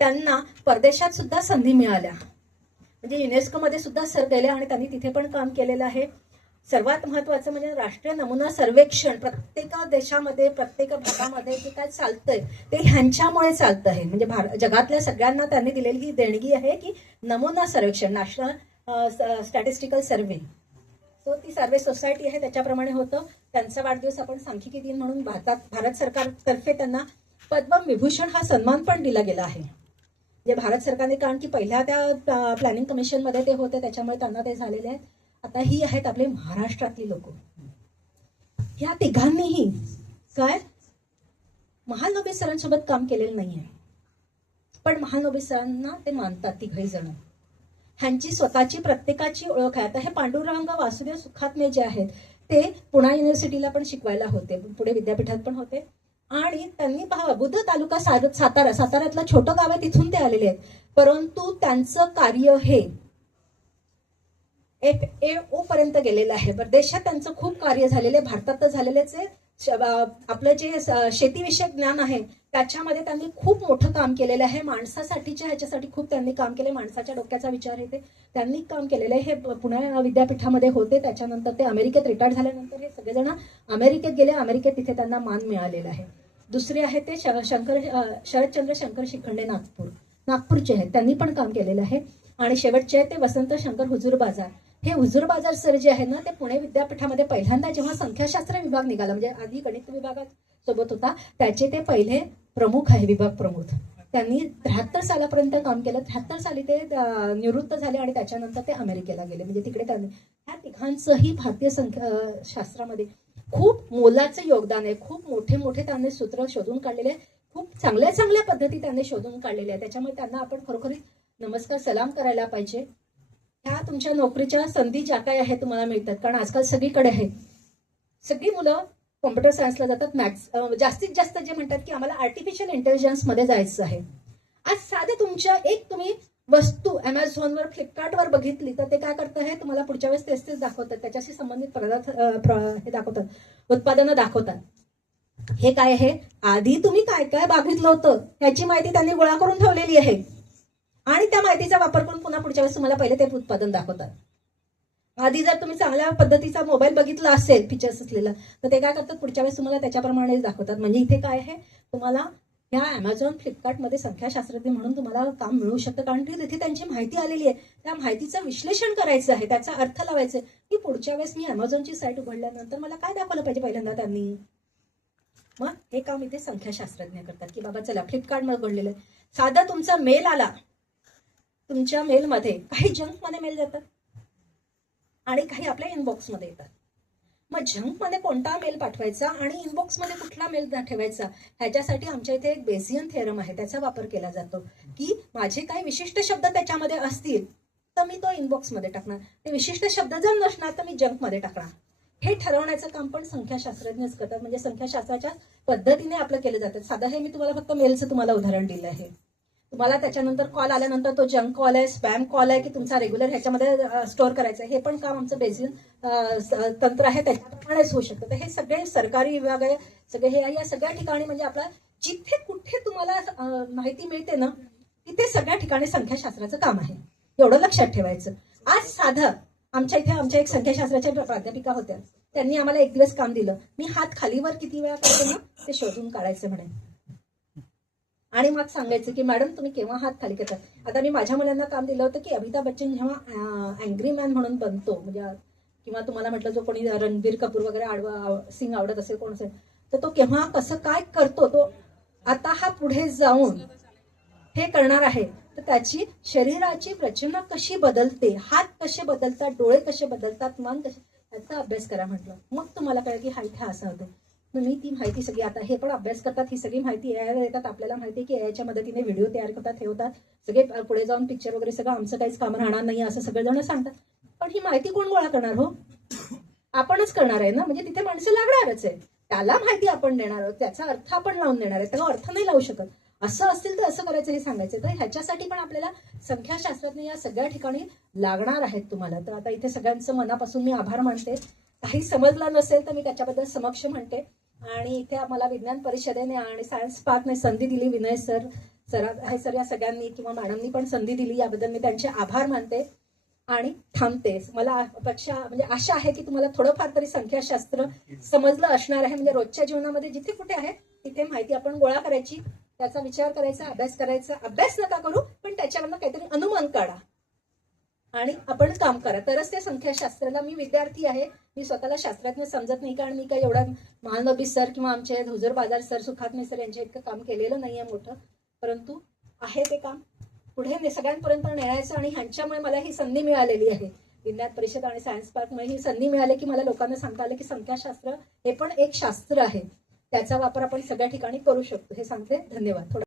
त्यांना परदेशात सुद्धा संधी मिळाल्या, म्हणजे युनेस्कोमध्ये सुद्धा सर गेले आणि त्यांनी तिथे पण काम केलेलं आहे. सर्वात महत्वाचं म्हणजे राष्ट्रीय नमुना सर्वेक्षण प्रत्येक देशामध्ये, प्रत्येक भागामध्ये जे काय चालतंय ते ह्यांच्यामुळे चालतं आहे. म्हणजे जगातल्या सगळ्यांना त्यांनी दिलेली ही देणगी आहे की नमुना सर्वेक्षण, नॅशनल स्टॅटिस्टिकल सर्व्हे. सो ती सर्व्हे सोसायटी आहे, त्याच्याप्रमाणे होतं. त्यांचा वाढदिवस आपण सांख्यिकी दिन म्हणून भारत सरकारतर्फे त्यांना पद्मविभूषण हा सन्मान पण दिला गेला आहे. जे भारत सरकारने, कारण की पहिल्या त्या प्लॅनिंग कमिशनमध्ये ते होते, त्याच्यामुळे त्यांना ते झालेले आहेत. आता ही आहेत आपले महाराष्ट्रातली लोक. ह्या तिघांनीही काय महालनोबिस सरांसोबत काम केलेलं नाहीये, पण महालनोबिस सरांना ते मानतात तिघही जण. ह्यांची स्वतःची प्रत्येकाची ओळख आहे. आता हे पांडुरंग वासुदेव सुखात्मे जे आहेत ते पुणा युनिव्हर्सिटीला पण शिकवायला होते, पुणे विद्यापीठात पण होते. आणि त्यांनी पहा, बुध तालुका साताऱ्यातलं छोटं गाव आहे, तिथून ते आलेले आहेत. परंतु त्यांचं कार्य हे FAO पर्यंत गेलेलं आहे. परदेशात त्यांचं खूप कार्य झालेलं आहे, भारतात तर झालेलेच आहे. आपलं जे शेतीविषयक ज्ञान आहे त्याच्यामध्ये त्यांनी खूप मोठं काम केलेलं आहे. माणसासाठीच्या ह्याच्यासाठी खूप त्यांनी काम केले. माणसाच्या डोक्याचा विचार येते, त्यांनी काम केलेलं आहे. हे पुणे विद्यापीठामध्ये होते. त्याच्यानंतर ते अमेरिकेत रिटायर झाल्यानंतर हे सगळेजण अमेरिकेत गेले. अमेरिकेत तिथे त्यांना मान मिळालेला आहे. दुसरे आहे ते शरदचंद्र शंकर शिखंडे, नागपूरचे आहेत, त्यांनी पण काम केलेलं आहे. आणि शेवटचे आहे ते वसंत शंकर हुजूर बाजार. हे हुजूर बाजार सर जे आहे ना, ते पुणे विद्यापीठामध्ये पहिल्यांदा जेव्हा संख्याशास्त्र विभाग निघाला, म्हणजे आधी गणित विभागात सोबत होता, त्याचे ते पहिले प्रमुख आहे, विभाग प्रमुख. त्यांनी 73 सालापर्यंत काम केलं. 73 साली ते निवृत्त झाले आणि त्याच्यानंतर ते अमेरिकेला गेले. म्हणजे तिकडे त्यांनी, ह्या तिघांचंही भारतीय संख्याशास्त्रामध्ये खूप मोलाचं योगदान आहे. खूप मोठे मोठे त्यांनी सूत्र शोधून काढलेले, खूप चांगल्या चांगल्या पद्धती त्यांनी शोधून काढलेल्या आहे. त्याच्यामुळे त्यांना आपण खरोखर नमस्कार, सलाम करायला पाहिजे. ह्या तुमच्या नोकरीच्या संधी ज्या काही आहेत तुम्हाला मिळतात, कारण आजकाल सगळीकडे आहे. सगळी मुलं कॉम्प्युटर सायन्सला जातात. जास्तीत जास्त जे म्हणतात की आम्हाला आर्टिफिशियल इंटेलिजन्स मध्ये जायचं आहे. आज साधे तुमच्या तुम्ही वस्तू अमेझॉनवर, फ्लिपकार्टवर बघितली तर ते काय करतं आहे, तुम्हाला पुढच्या वेळेस तेच दाखवतात, त्याच्याशी संबंधित पदार्थ हे दाखवतात, उत्पादनं दाखवतात. हे काय आहे, आधी तुम्ही काय काय बघितलं होतं याची माहिती त्यांनी गोळा करून ठेवलेली आहे आणि त्या माहितीचा वापर करून पुन्हा पुढच्या वेळेस तुम्हाला पहिले ते उत्पादन दाखवतात. आधी जर तुम्ही चांगल्या पद्धतीचा मोबाईल बघितला असेल, फीचर्स असलेला, तर ते काय करतात, पुढच्या वेळेस तुम्हाला त्याच्याप्रमाणेच दाखवतात. म्हणजे इथे काय आहे, तुम्हाला ह्या अमेझॉन, फ्लिपकार्टमध्ये संख्याशास्त्रज्ञ म्हणून तुम्हाला काम मिळू शकतं, कारण की तिथे त्यांची माहिती आलेली आहे. त्या माहितीचं विश्लेषण करायचं आहे, त्याचा अर्थ लावायचा आहे की पुढच्या वेळेस मी अमेझॉनची साईट उघडल्यानंतर मला काय दाखवलं पाहिजे पहिल्यांदा त्यांनी. मग हे काम इथे संख्याशास्त्रज्ञ करतात की बाबा चला फ्लिपकार्टमध्ये उघडलेलं आहे, साधा तुमचा मेल आला, तुमच्या मेलमध्ये काही जंकमध्ये मेल जातात आणि काही आपल्या इनबॉक्समध्ये येतात. मग जंकमध्ये कोणता मेल पाठवायचा आणि इनबॉक्समध्ये कुठला मेल ठेवायचा, ह्याच्यासाठी आमच्या इथे एक बेसियन थेरम आहे, त्याचा वापर केला जातो की माझे काही विशिष्ट शब्द त्याच्यामध्ये असतील तर मी तो इनबॉक्समध्ये टाकणार, ते विशिष्ट शब्द जर नसणार तर मी जंकमध्ये टाकणार. हे ठरवण्याचं काम पण संख्याशास्त्रज्ञच करतात. म्हणजे संख्याशास्त्राच्या पद्धतीने आपलं केलं जातं. साधं हे मी तुम्हाला फक्त मेलचं तुम्हाला उदाहरण दिलं आहे. तुम्हाला त्याच्यानंतर कॉल आल्यानंतर तो जंक कॉल आहे, स्पॅम कॉल आहे की तुमचा रेग्युलर ह्याच्यामध्ये स्टोअर करायचं आहे, हे पण काम आमचं बेसिक तंत्र आहे, त्याच्याप्रमाणेच होऊ शकतं. तर हे सगळे सरकारी विभाग आहे, सगळे हे या सगळ्या ठिकाणी म्हणजे आपला जिथे कुठे तुम्हाला माहिती मिळते ना, तिथे सगळ्या ठिकाणी संख्याशास्त्राचं काम आहे, एवढं लक्षात ठेवायचं. आज साधं आमच्या एक संख्याशास्त्राच्या प्राध्यापिका होत्या, त्यांनी आम्हाला एक दिवस काम दिलं, मी हात खालीवर किती वेळा करतो ना ते शोधून काढायचं म्हणे. आणि मग सांगायचं की मॅडम तुम्ही केव्हा हात खाली करता. आता मी माझ्या मुलांना काम दिलं होतं की अमिताभ बच्चन जेव्हा अँग्री मॅन म्हणून बनतो, म्हणजे किंवा तुम्हाला म्हटलं जो कोणी रणबीर कपूर वगैरे सिंग आवडत असेल कोण असेल, तर तो केव्हा कसं काय करतो, तो आता हा पुढे जाऊन हे करणार आहे, तर त्याची शरीराची रचना कशी बदलते, हात कसे बदलतात, डोळे कसे बदलतात, मन कसे, याचा अभ्यास करा म्हटलं. मग तुम्हाला कळेल की हा इथे असं होतं. मग मी ती माहिती सगळी, आता हे पण अभ्यास करतात, ही सगळी माहिती एआयला देतात. आपल्याला माहिती आहे की एआयच्या मदतीने व्हिडिओ तयार करतात, हे होतात सगळे, पुढे जाऊन पिक्चर वगैरे सगळं आमचं काहीच काम राहणार नाही असं सगळेजण सांगतात. पण ही माहिती कोण गोळा करणार हो? आपणच करणार आहे ना, म्हणजे तिथे माणसं लागणारच आहे. त्याला माहिती आपण देणार आहोत, त्याचा अर्थ आपण लावून देणार आहे, त्याला अर्थ नाही लावू शकत. असं असतील तर असं करायचं हे सांगायचं. तर ह्याच्यासाठी पण आपल्याला संख्याशास्त्रज्ञ या सगळ्या ठिकाणी लागणार आहेत तुम्हाला. तर आता इथे सगळ्यांचं मनापासून मी आभार मानते. काही समजलं नसेल तर मी त्याच्याबद्दल समक्ष म्हणते. आणि इथे आम्हाला विज्ञान परिषदेने आणि सायन्स पार्कने संधी दिली, विनय सर हे सर या सगळ्यांनी किंवा मॅडमनी पण संधी दिली, याबद्दल मी त्यांचे आभार मानते आणि थांबते. मला अपेक्षा म्हणजे आशा आहे की तुम्हाला थोडंफार तरी संख्याशास्त्र समजलं असणार आहे. म्हणजे रोजच्या जीवनामध्ये जिथे कुठे आहे तिथे माहिती आपण गोळा करायची, त्याचा विचार करायचा, अभ्यास करायचा. अभ्यास नका करू, पण त्याच्यावरनं काहीतरी अनुमान काढा आणि आपण काम करा, तरच त्या संख्याशास्त्राला. मी विद्यार्थी आहे, मी स्वतःला शास्त्रज्ञ समजत नाही, कारण मी काही एवढा महानबी सर किंवा आमचे हुजूर बाजार सर, सुखात्मे सर यांच्या इतकं काम केलेलं नाहीये मोठं, परंतु आहे ते काम पुढे सगळ्यांपर्यंत नेण्याचं. आणि ह्यांच्यामुळे मला ही संधी मिळालेली आहे, विज्ञान परिषद आणि सायन्स पार्कमुळे ही संधी मिळाली की मला लोकांना सांगता आलं की संख्याशास्त्र हे पण एक शास्त्र आहे, त्याचा वापर आपण सगळ्या ठिकाणी करू शकतो. हे सांगते. धन्यवाद.